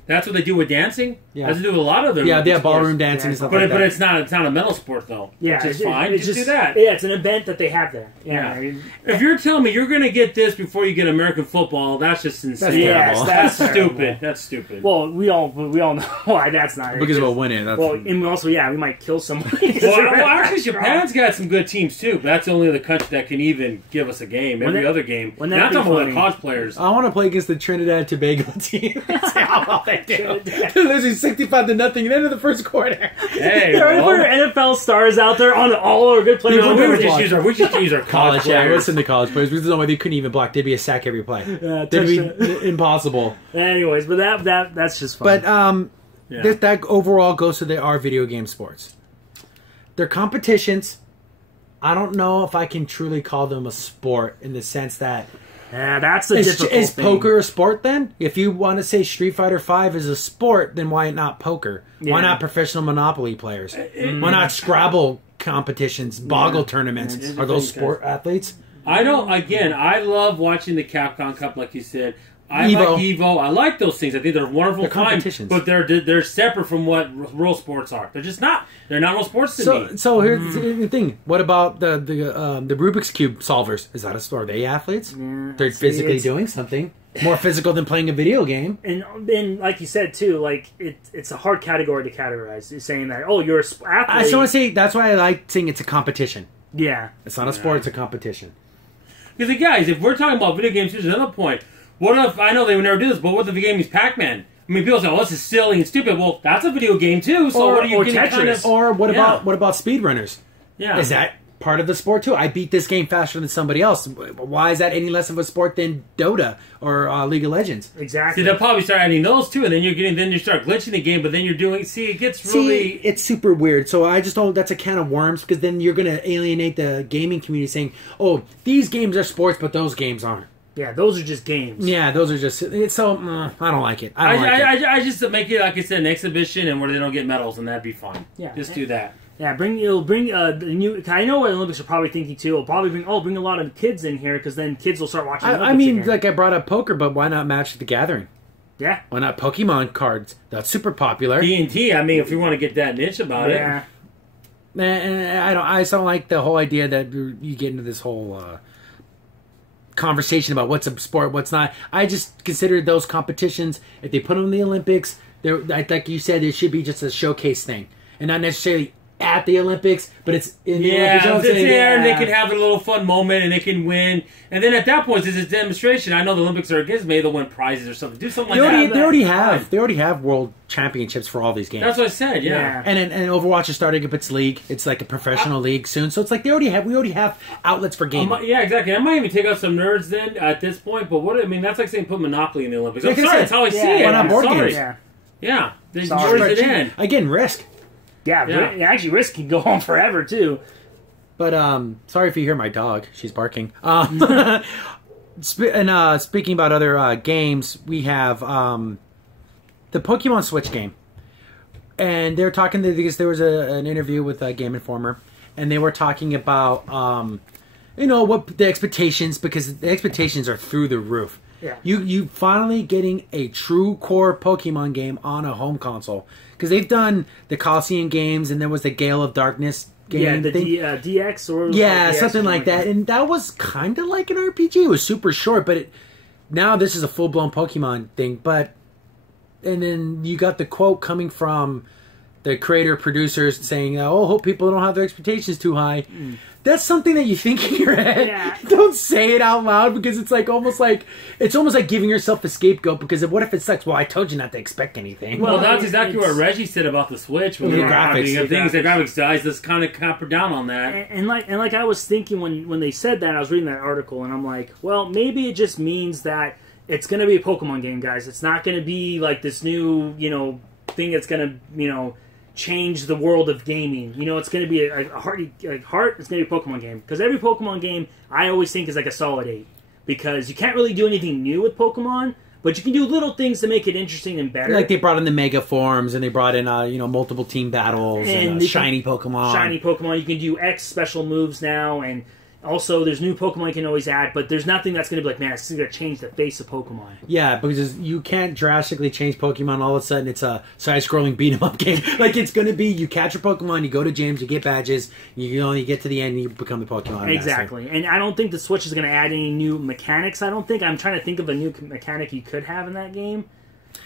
that's what they do with dancing. Yeah, that's what they do with a lot of them. Yeah, they have ballroom dancing and stuff like that. But it's not a medal sport though. Yeah, it's fine. Just do that. Yeah, it's an event that they have there. Yeah. If you're telling me you're going to get this before you get American football, that's just insane. That's stupid. That's stupid. Well, we all know why that's not. Because we'll win it. And also, we might kill somebody. Well, actually, Japan's got some good teams too. But that's only the country that can even give us a game. Every other game. Not talking about the college players. I want to play against the Trinidad Tobago team. See how well they do. They're losing 65-0 at the end of the first quarter. Hey, there are NFL stars out there on all our good players. We just use our college players. Listen to college players. There's no way they couldn't even block. There'd be a sack every play. That'd be impossible. Anyways, but that's just fun. But that overall goes to our video game sports. They're competitions. I don't know if I can truly call them a sport in the sense that... Yeah, that's the difficult thing. Is poker a sport then? If you want to say Street Fighter V is a sport, then why not poker? Yeah. Why not professional Monopoly players? Why not Scrabble competitions, Boggle tournaments? Are those sport athletes? I don't. Again, I love watching the Capcom Cup, like you said. I like Evo. I like those things. I think they're wonderful competitions, but they're separate from what real sports are. They're just not. They're not real sports to me. So here's the thing. What about the Rubik's Cube solvers? Is that a sport? Are they athletes? Yeah, they're physically doing something more physical than playing a video game. And like you said too, like it's a hard category to categorize. You're saying that you're an athlete. I just want to say that's why I like saying it's a competition. Yeah, it's not a sport. It's a competition. Because guys, if we're talking about video games, here's another point. What if, I know they would never do this, but what if the game is Pac-Man? I mean, people say, this is silly and stupid. Well, that's a video game too, so what are you getting kind of... Or what about speedrunners? Yeah. Is that part of the sport too? I beat this game faster than somebody else. Why is that any less of a sport than Dota or League of Legends? Exactly. See, they'll probably start adding those too, and then you start glitching the game, but then you're doing... it gets really... it's super weird. So I just don't... That's a can of worms, because then you're going to alienate the gaming community saying, these games are sports, but those games aren't. Yeah, those are just games. Yeah, those are just... So, I don't like it. I just make it, like I said, an exhibition and where they don't get medals, and that'd be fine. Yeah. Just do that. Yeah, it'll bring the new... I know what the Olympics are probably thinking, too. It'll probably bring a lot of kids in here, because then kids will start watching the Olympics again. Like I brought up poker, but why not Magic the Gathering? Yeah. Why not Pokemon cards? That's super popular. D&T, I mean, if you want to get that niche about it. And I just don't like the whole idea that you get into this whole... conversation about what's a sport, what's not. I just consider those competitions, if they put them in the Olympics, like you said, it should be just a showcase thing, and not necessarily at the Olympics, but it's in the Olympics. It's there, and they can have a little fun moment, and they can win. And then at that point, it's a demonstration. I know the Olympics are against. Maybe they'll win prizes or something. Do something like that. They already have world championships for all these games. That's what I said. Yeah. And Overwatch is starting up its league. It's like a professional league soon. So it's like we already have outlets for gaming. Yeah, exactly. I might even take out some nerds then at this point. But that's like saying put Monopoly in the Olympics. I'm sorry, that's how I see it. Why not board games? Yeah. Where's it in? Again, Risk. Yeah, actually, Risk can go on forever too. But sorry if you hear my dog; she's barking. Speaking about other games, we have the Pokemon Switch game, and they're talking because there was an interview with Game Informer, and they were talking about what the expectations, because the expectations are through the roof. Yeah. You finally getting a true core Pokemon game on a home console, because they've done the Coliseum games, and there was the Gale of Darkness game. Yeah, the DX or DX, something like that, and that was kind of like an RPG. It was super short, but now this is a full blown Pokemon thing. And then you got the quote coming from the creator producers saying, "Oh, hope people don't have their expectations too high." That's something that you think in your head. Yeah. Don't say it out loud, because it's almost like giving yourself a scapegoat, because what if it sucks? Well, I told you not to expect anything. Well, that's exactly what Reggie said about the Switch. With the graphics. The graphics guys, let's kind of camper down on that. And like I was thinking when they said that, I was reading that article, and I'm like, well, maybe it just means that it's going to be a Pokemon game, guys. It's not going to be like this new, thing that's going to, change the world of gaming. It's going to be a hearty, it's going to be a Pokemon game. Because every Pokemon game, I always think is like a solid 8. Because you can't really do anything new with Pokemon, but you can do little things to make it interesting and better. Like they brought in the Mega Forms, and they brought in multiple team battles, and shiny Pokemon. Shiny Pokemon. You can do X special moves now, and also there's new Pokemon you can always add, but there's nothing that's going to be like, man, it's going to change the face of Pokemon. Yeah, because you can't drastically change Pokemon all of a sudden. It's a side-scrolling beat-em-up game. Like, it's going to be, you catch your Pokemon, you go to gyms, you get badges, you get to the end, and you become the Pokemon Exactly. master. And I don't think the Switch is going to add any new mechanics. I'm trying to think of a new mechanic you could have in that game,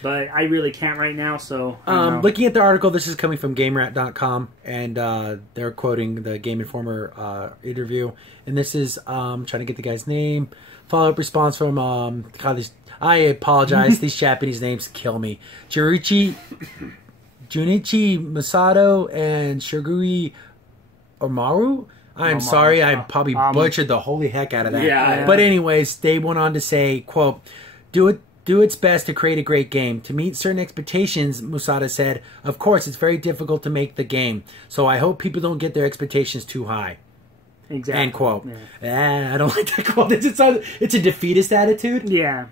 but I really can't right now, so... Looking at the article, this is coming from GameRat.com, and they're quoting the Game Informer interview, and this is, trying to get the guy's name, follow-up response from, I apologize, these Japanese names kill me. Junichi Masato and Shiguri Omaru? I'm sorry, I probably butchered the holy heck out of that. Yeah. But anyways, they went on to say, quote, do its best to create a great game. To meet certain expectations, Musada said, of course, it's very difficult to make the game. So I hope people don't get their expectations too high. Exactly. End quote. Yeah. I don't like that quote. It's a defeatist attitude. Yeah.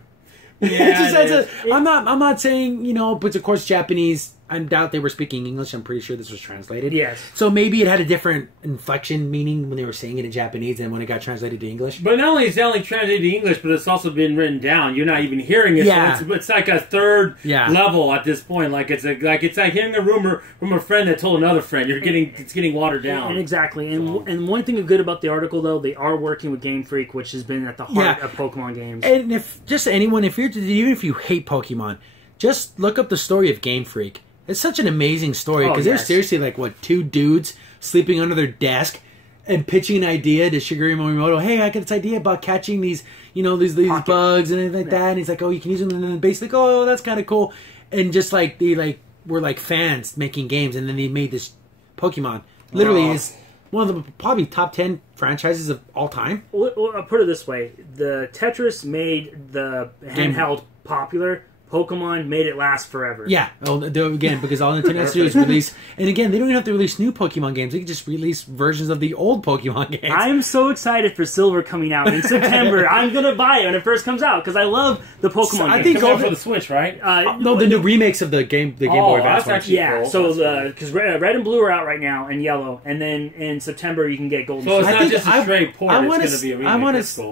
I'm not saying, but of course Japanese, I doubt they were speaking English. I'm pretty sure this was translated. Yes. So maybe it had a different inflection meaning when they were saying it in Japanese than when it got translated to English. But not only is it only translated to English, but it's also been written down. You're not even hearing it. Yeah. So it's like a third level at this point. Like it's like hearing a rumor from a friend that told another friend. It's getting watered down. And exactly. And one thing good about the article, though, they are working with Game Freak, which has been at the heart of Pokemon games. And even if you hate Pokemon, just look up the story of Game Freak. It's such an amazing story, because they're seriously like, two dudes sleeping under their desk and pitching an idea to Shigeru Miyamoto. Hey, I got this idea about catching these, these bugs and anything like that. And he's like, oh, you can use them. And then basically, oh, that's kind of cool. And just like they were like fans making games, and then they made this Pokemon. Literally is one of the probably top 10 franchises of all time. Well, I'll put it this way: the Tetris made the handheld popular. Pokemon made it last forever. Yeah, again, because all Nintendo has to do is release... And again, they don't even have to release new Pokemon games. They can just release versions of the old Pokemon games. I'm so excited for Silver coming out in September. I'm going to buy it when it first comes out, because I love the Pokemon games. I think it's for the Switch, right? No, the new remakes of the Game Boy Advance. That's actually cool. So, because Red and Blue are out right now, and Yellow, and then in September you can get Gold and Silver. So Silver. it's not just a straight port, it's going to be a remake.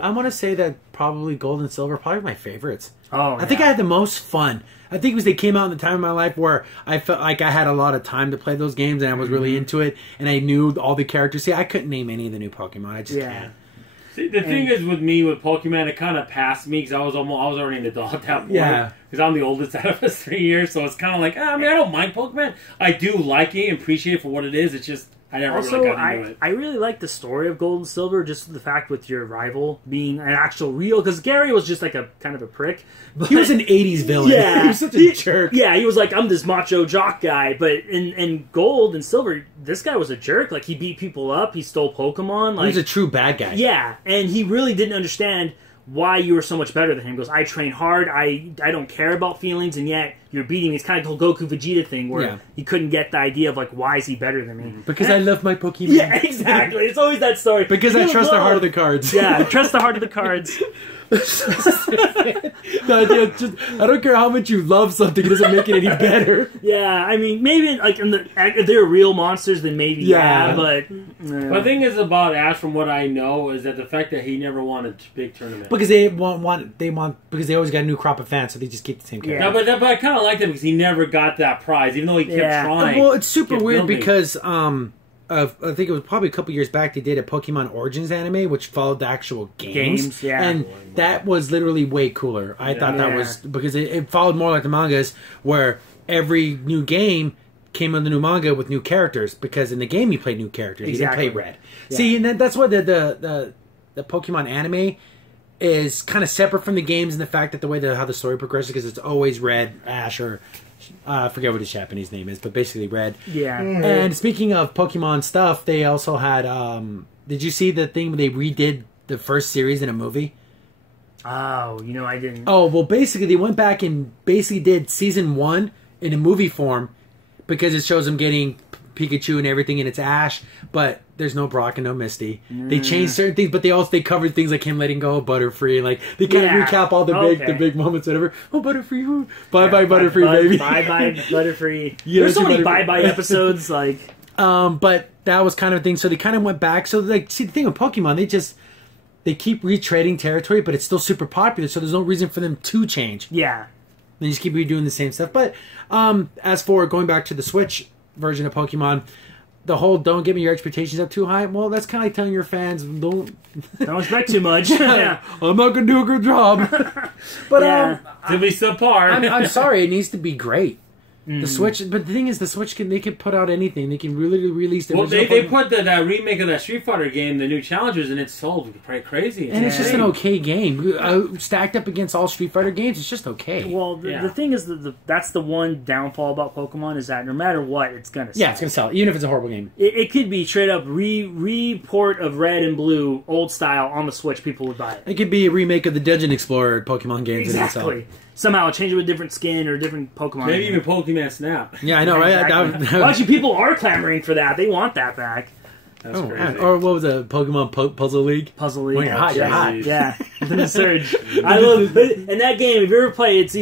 I want to say that probably Gold and Silver are probably my favorites. Oh, I think I had the most fun. I think it was they came out in the time of my life where I felt like I had a lot of time to play those games, and I was really into it, and I knew all the characters. See, I couldn't name any of the new Pokemon. I just can't. See, the thing is with me with Pokemon, it kind of passed me because I was already an adult at that point. Yeah. Because I'm the oldest out of us 3 years, so it's kind of like, I don't mind Pokemon. I do like it and appreciate it for what it is. It's just I never really got into it. I really like the story of Gold and Silver, just the fact with your rival being an actual real... Because Gary was just like a kind of a prick. But, he was an 80s villain. Yeah. He was such a jerk. Yeah, he was like, I'm this macho jock guy. But in Gold and Silver, this guy was a jerk. Like, he beat people up. He stole Pokemon. Like, he was a true bad guy. Yeah, and he really didn't understand why you were so much better than him. He goes, I train hard, I don't care about feelings, and yet you're beating. It's kind of the whole Goku Vegeta thing where you couldn't get the idea of like, why is he better than me? Because I love my Pokemon. Yeah, exactly. It's always that story. Because I trust the heart of the cards. Yeah, trust the heart of the cards. The idea of just, I don't care how much you love something, it doesn't make it any better. Yeah, I mean, maybe like if they're real monsters, then maybe but the thing is about Ash, from what I know, is that the fact that he never won a big tournament because they want because they always got a new crop of fans, so they just keep the same character. Yeah, but I kind of like that because he never got that prize, even though he kept trying. Well, it's super weird because I think it was probably a couple years back they did a Pokemon Origins anime which followed the actual games and that was literally way cooler. I thought that was because it followed more like the mangas where every new game came on the new manga with new characters because in the game you played new characters. You didn't play Red. See, and that's why the Pokemon anime is kind of separate from the games in the fact that the way how the story progresses because it's always Red, Ash, or I forget what his Japanese name is, but basically Red. Yeah. And speaking of Pokemon stuff, they also had. Did you see the thing where they redid the first series in a movie? Oh, I didn't. Oh, well, basically they went back and basically did season 1 in a movie form because it shows them getting Pikachu and everything, and it's Ash, but there's no Brock and no Misty. They changed certain things, but they covered things like him letting go of Butterfree, and like they kind of recap all the big moments, whatever. Oh, Butterfree, bye Butterfree, baby, bye Butterfree. There's so many bye episodes, like. But that was kind of a thing. So they kind of went back. So like, see the thing with Pokemon, they keep retreading territory, but it's still super popular. So there's no reason for them to change. Yeah. They just keep redoing the same stuff. But as for going back to the Switch version of Pokemon, the whole "don't get me your expectations up too high." Well, that's kind of like telling your fans don't expect too much. Yeah. I'm not gonna do a good job. But to be subpar. I'm sorry. It needs to be great. The Switch, but the thing is, the Switch they can put out anything. They can really release the. Well, they put that remake of that Street Fighter game, the new Challengers, and it sold pretty crazy. And it's just an okay game, stacked up against all Street Fighter games. It's just okay. Well, the thing is, that's the one downfall about Pokemon is that no matter what, it's gonna sell. Yeah, it's gonna sell, even if it's a horrible game. It could be straight up report of Red and Blue, old style on the Switch. People would buy it. It could be a remake of the Dungeon Explorer Pokemon games. Exactly. Somehow change it with a different skin or different Pokemon. Maybe even Pokemon Snap. Yeah, I know, right? Exactly. Well, actually, people are clamoring for that. They want that back. That's crazy. Or what was it? Pokemon Puzzle League? Puzzle League. When you're hot, you're hot. Yeah. The Surge. I love in that game, if you ever play, it's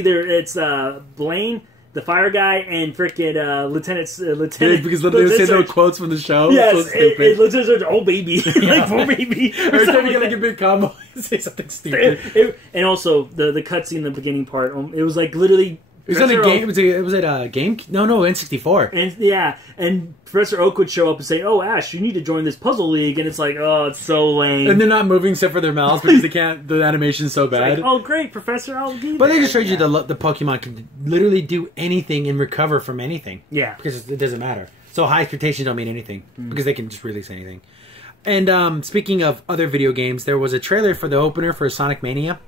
Blaine, the fire guy, and frickin' Lieutenant. Because they say no quotes from the show. Yes, so stupid. Lieutenant Surge, oh baby. Like, oh baby. Every time you get like a big combo, say something stupid. And also, the cutscene in the beginning part, it was like literally. Was it a game? Was it a game? No, N64. And Professor Oak would show up and say, "Oh, Ash, you need to join this puzzle league." And it's like, oh, it's so lame. And they're not moving except for their mouths because they can't. The animation's so bad. Like, oh, great, Professor, I'll be there. But they just showed you the Pokemon can literally do anything and recover from anything. Yeah, because it doesn't matter. So high expectations don't mean anything because they can just release anything. And speaking of other video games, there was a trailer for the opener for Sonic Mania,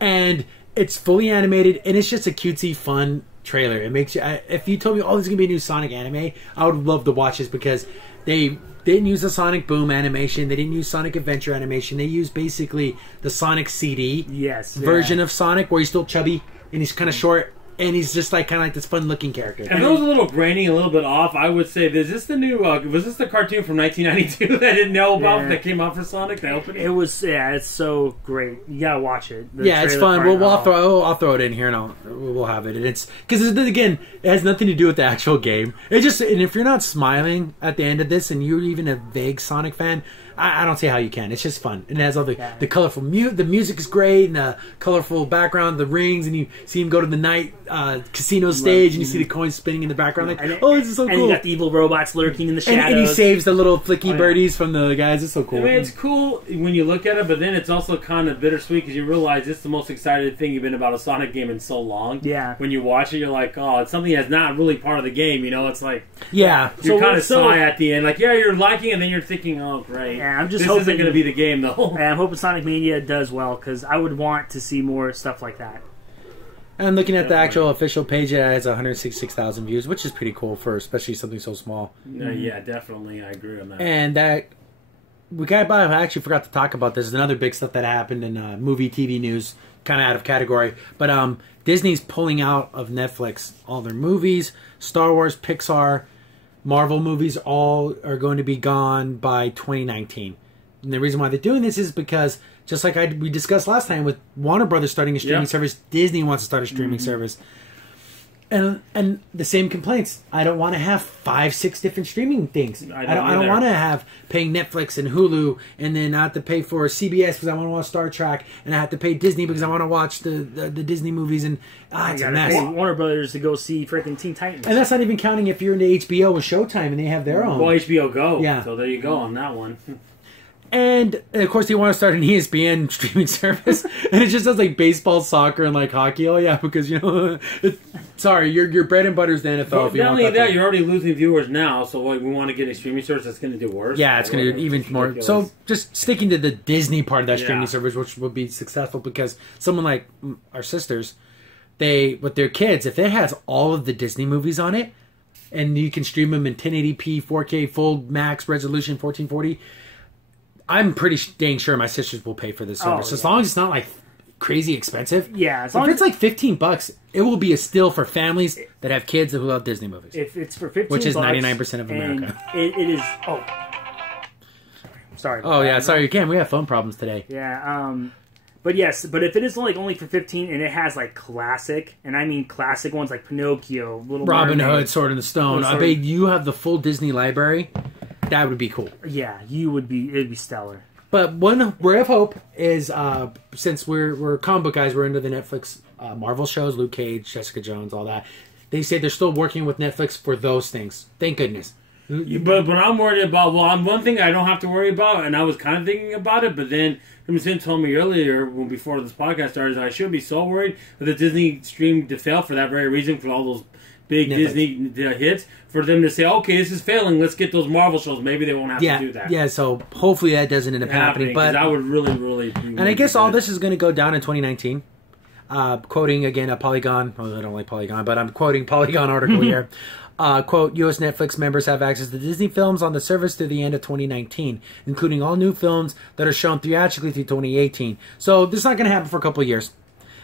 and it's fully animated, and it's just a cutesy, fun trailer. It makes you. If you told me, "Oh, this is gonna be a new Sonic anime," I would love to watch this because they didn't use the Sonic Boom animation. They didn't use Sonic Adventure animation. They used basically the Sonic CD version of Sonic, where he's still chubby and he's kind of short. And he's just like kind of like this fun-looking character. If it was a little grainy, a little bit off, I would say, is this the new? Was this the cartoon from 1992 that I didn't know about that came out for Sonic? The opening. It was. Yeah, it's so great. You gotta watch it. It's fun. I'll throw it in here and we'll have it. And it's because again, it has nothing to do with the actual game. It just and if you're not smiling at the end of this and you're even a vague Sonic fan, I don't see how you can. It's just fun. And it has all the colorful the music is great and the colorful background, the rings, and you see him go to the night casino stage and you see the coins spinning in the background. Like, this is so cool. And you got the evil robots lurking in the shadows. And he saves the little flicky birdies from the guys. It's so cool. I mean, it's cool when you look at it, but then it's also kind of bittersweet because you realize it's the most excited thing you've been about a Sonic game in so long. Yeah. When you watch it, you're like, oh, it's something that's not really part of the game. You know, it's like you're kind of sigh at the end, like you're liking it, and then you're thinking, oh, great. Yeah, I'm just this hoping isn't going to be the game though. Yeah, I'm hoping Sonic Mania does well because I would want to see more stuff like that. And looking at the actual official page, it has 166,000 views, which is pretty cool for especially something so small. Yeah, definitely, I agree on that. And that I actually forgot to talk about this. Another big stuff that happened in movie TV news kind of out of category. But Disney's pulling out of Netflix all their movies. Star Wars, Pixar, Marvel movies all are going to be gone by 2019. And the reason why they're doing this is because, just like we discussed last time with Warner Brothers starting a streaming service, Disney wants to start a streaming service. And the same complaints. I don't want to have 5-6 different streaming things. I don't want to have paying Netflix and Hulu, and then I have to pay for CBS because I want to watch Star Trek, and I have to pay Disney because I want to watch the Disney movies, and it's a mess. Pay Warner Brothers to go see freaking Teen Titans, and that's not even counting if you're into HBO with Showtime and they have their own. Well, HBO Go. Yeah. So there you go on that one. And of course, they want to start an ESPN streaming service, and it just does like baseball, soccer, and like hockey. Oh yeah, because sorry, your bread and butter is the NFL. But not only that, you're already losing viewers now. So we want to get a streaming service that's going to do worse. Yeah, it's going to do even more. Ridiculous. So just sticking to the Disney part of that streaming service, which will be successful because someone like our sisters, with their kids, if it has all of the Disney movies on it, and you can stream them in 1080p, 4K, full max resolution, 1440. I'm pretty dang sure my sisters will pay for this service. As long as it's not like crazy expensive. Yeah. If it's like $15, it will be a steal for families that have kids who love Disney movies. If it's for $15, which is 99% of America. It is. Oh, sorry. Oh yeah, sorry again. We have phone problems today. Yeah. But yes, but if it is only for 15 and it has like classic, and I mean classic ones like Pinocchio, Little Robin Mermaid, Hood, Sword in the Stone. I bet you have the full Disney library. That would be cool. Yeah, it'd be stellar. But one ray of hope is since we're comic book guys, we're into the Netflix Marvel shows, Luke Cage, Jessica Jones, all that. They say they're still working with Netflix for those things. Thank goodness. But I'm worried about, one thing I don't have to worry about, and I was kind of thinking about it, but then Tim told me earlier, before this podcast started, I shouldn't be so worried that the Disney stream to fail for that very reason, for all those big Netflix. Disney hits, for them to say, okay, this is failing, let's get those Marvel shows. Maybe they won't have to do that. Yeah, so hopefully that doesn't end up happening. But that would really and I guess all this is going to go down in 2019. Quoting again a Polygon, I don't like Polygon, but I'm quoting Polygon article here. Quote, U.S. Netflix members have access to Disney films on the service through the end of 2019, including all new films that are shown theatrically through 2018. So this is not going to happen for a couple of years.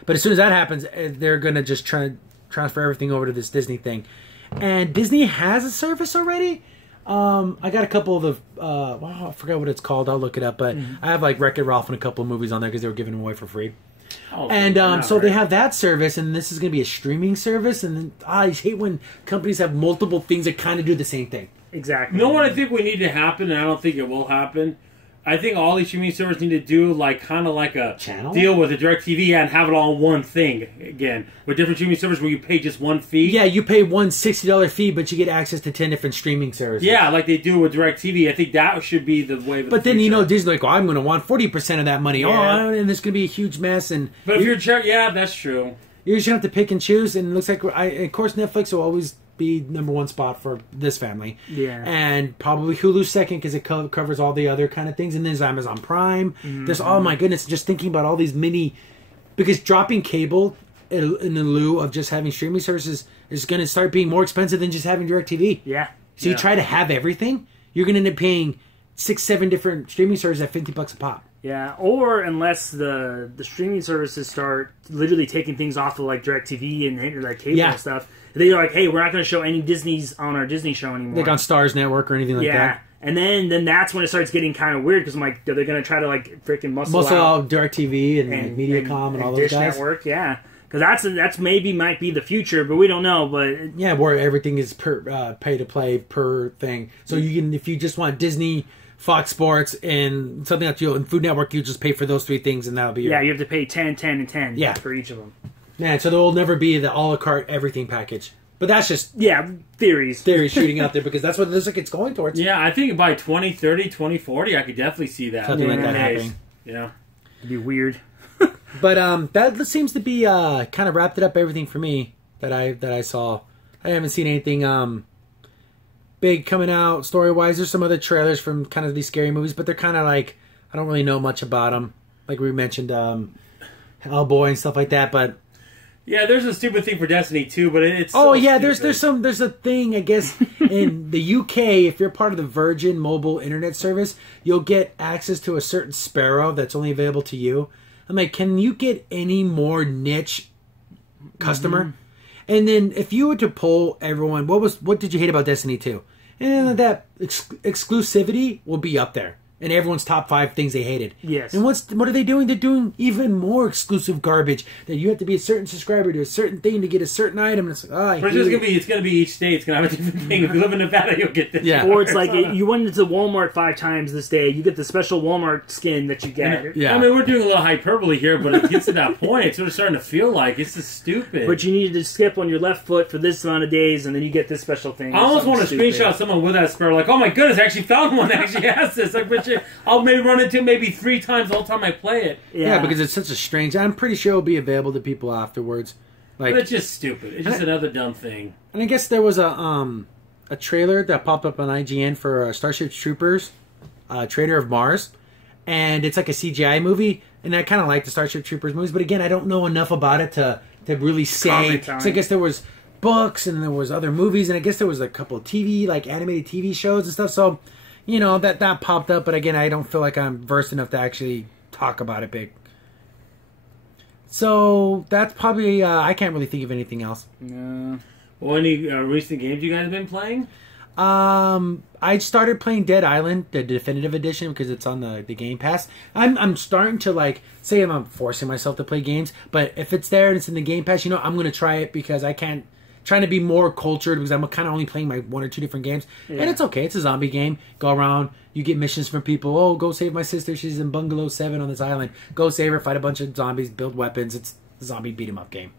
But as soon as that happens, they're going to just try to transfer everything over to this Disney thing. And Disney has a service already. I got a couple of the, I forgot what it's called. I'll look it up. But I have like Wreck-It Ralph and a couple of movies on there because they were giving them away for free. So they have that service, and this is going to be a streaming service. And then, I hate when companies have multiple things that kind of do the same thing. Exactly. You know what I think we need to happen, and I don't think it will happen? I think all these streaming services need to do kind of like a channel deal with a DirecTV and have it all on one thing again. With different streaming services where you pay just one fee. Yeah, you pay one $60 fee, but you get access to 10 different streaming services. Yeah, like they do with DirecTV. I think that should be the way. But then Disney's like, I'm going to want 40% of that money. Yeah. And there's going to be a huge mess. But if yeah, that's true. You're just going to have to pick and choose, and it looks like of course Netflix will always be number one spot for this family. Yeah. And probably Hulu's second because it covers all the other kind of things. And then there's Amazon Prime. There's, oh my goodness, just thinking about all these because dropping cable in the lieu of just having streaming services is going to start being more expensive than just having DirecTV. Yeah. So you try to have everything, you're going to end up paying 6-7 different streaming services at $50 a pop. Yeah, or unless the streaming services start literally taking things off of like DirecTV and like cable and stuff. They're like, hey, we're not going to show any Disney's on our Disney show anymore. Like on Stars Network or anything like that. Yeah, and then that's when it starts getting kind of weird because I'm like, are they going to try to like freaking muscle out DirecTV and Mediacom and all those Dish guys? Network, yeah. Because that's maybe might be the future, but we don't know. But yeah, where everything is per pay to play per thing. So you can, if you just want Disney, Fox Sports, and something else, and Food Network, you just pay for those three things, and that'll be you have to pay 10, 10, and 10 for each of them. Yeah, so there will never be the a la carte everything package. But that's just theories shooting out there because that's what it looks like it's going towards. Yeah, I think by 2030, 2040, I could definitely see that. Something like that happening. Yeah. It'd be weird. But that seems to be kind of wrapped it up everything for me that I saw. I haven't seen anything big coming out story-wise. There's some other trailers from kind of these scary movies, but they're kind of like, I don't really know much about them. Like we mentioned Hellboy and stuff like that, but yeah, there's a stupid thing for Destiny too, but it's there's a thing, I guess, in the UK. If you're part of the Virgin mobile internet service, you'll get access to a certain sparrow that's only available to you. I'm like, can you get any more niche customer? And then if you were to poll everyone, what did you hate about Destiny 2? And that exclusivity will be up there. And everyone's top 5 things they hated. Yes. And what are they doing? They're doing even more exclusive garbage. That you have to be a certain subscriber to a certain thing to get a certain item. And it's like, but it's gonna be each state. It's gonna have a different thing. If you live in Nevada, you'll get this. Yeah. Or it's like you went into Walmart 5 times this day. You get the special Walmart skin that you get. Yeah. I mean, we're doing a little hyperbole here, but it gets to that point. It's sort of starting to feel like it's just stupid. But you need to skip on your left foot for this amount of days, and then you get this special thing. I almost want to screenshot someone with that spare. Like, oh my goodness, I actually found one that actually has this. Like, but I'll maybe run into maybe 3 times the whole time I play it. Yeah, because it's such a strange. I'm pretty sure it'll be available to people afterwards. Like, but it's just stupid. It's just another dumb thing. And I guess there was a trailer that popped up on IGN for Starship Troopers, Trader of Mars, and it's like a CGI movie. And I kind of like the Starship Troopers movies, but again, I don't know enough about it to really say. So I guess there was books and there was other movies, and I guess there was a couple of animated TV shows and stuff. So. You know, that popped up, but again, I don't feel like I'm versed enough to actually talk about it big. So, that's probably, I can't really think of anything else. No. Well, any recent games you guys have been playing? I started playing Dead Island, the definitive edition, because it's on the Game Pass. I'm starting to, say I'm forcing myself to play games, but if it's there and it's in the Game Pass, I'm going to try it because I can't. Trying to be more cultured because I'm kind of only playing my 1 or 2 different games. Yeah. And it's okay. It's a zombie game. Go around. You get missions from people. Oh, go save my sister. She's in Bungalow 7 on this island. Go save her. Fight a bunch of zombies. Build weapons. It's a zombie beat-em-up game.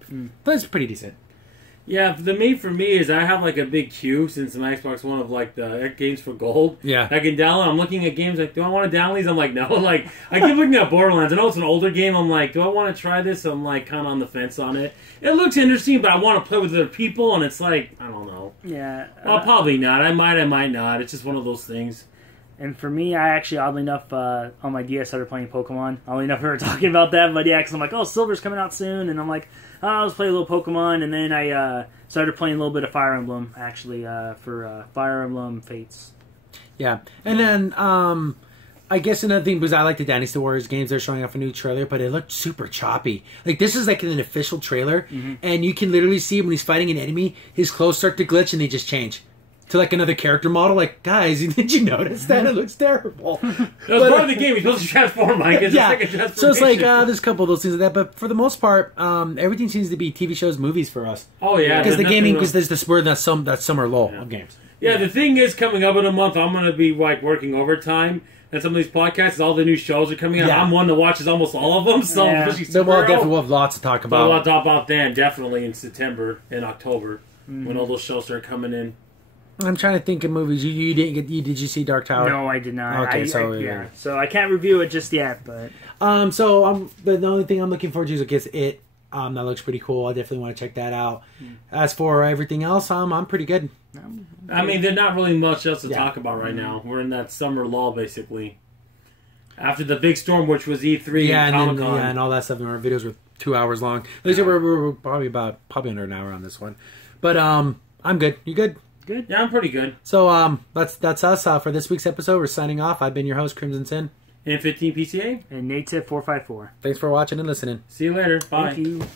But it's pretty decent. Yeah, the main for me is I have a big queue since my Xbox One of the games for gold. Yeah. I can download. I'm looking at games do I want to download these? I'm like, no. I keep looking at Borderlands. I know it's an older game. I'm like, do I want to try this? I'm kind of on the fence on it. It looks interesting, but I want to play with other people, and it's I don't know. Yeah. Well, probably not. I might not. It's just one of those things. And for me, I actually, oddly enough, on my DS started playing Pokemon. Oddly enough, we were talking about that, but yeah, because I'm like, oh, Silver's coming out soon, and I'm like, oh, let's play a little Pokemon, and then I started playing a little bit of Fire Emblem, actually, for Fire Emblem Fates. Yeah, and then I guess another thing, because I like the Dynasty Warriors games, they're showing off a new trailer, but it looked super choppy. This is an official trailer, and you can literally see when he's fighting an enemy, his clothes start to glitch, and they just change. To another character model, guys, did you notice that? It looks terrible. It was part of the game. You're supposed to transform, Mike. It's yeah. So it's there's a couple of those things like that, but for the most part, everything seems to be TV shows, movies for us. Oh yeah, because the gaming, because there's that summer lull of games. Yeah, the thing is, coming up in a month, I'm going to be working overtime. And some of these podcasts, all the new shows are coming out. Yeah. I'm one that watches almost all of them. So we'll have lots to talk about. We'll talk about then, definitely in September and October when all those shows start coming in. I'm trying to think of movies. Did you see Dark Tower? No, I did not. Okay, so I can't review it just yet, but the only thing I'm looking forward to is It. That looks pretty cool. I definitely want to check that out. As for everything else, I'm pretty good. I mean, there's not really much else to talk about right now. We're in that summer lull, basically. After the big storm, which was E3 and Comic-Con. And all that stuff. And our videos were 2 hours long. At least we're probably under an hour on this one. But I'm good. You good? Good. Yeah, I'm pretty good. So that's us for this week's episode. We're signing off. I've been your host, Crimson Sin. And 15 PCA. And Native 454. Thanks for watching and listening. See you later. Bye. Thank you.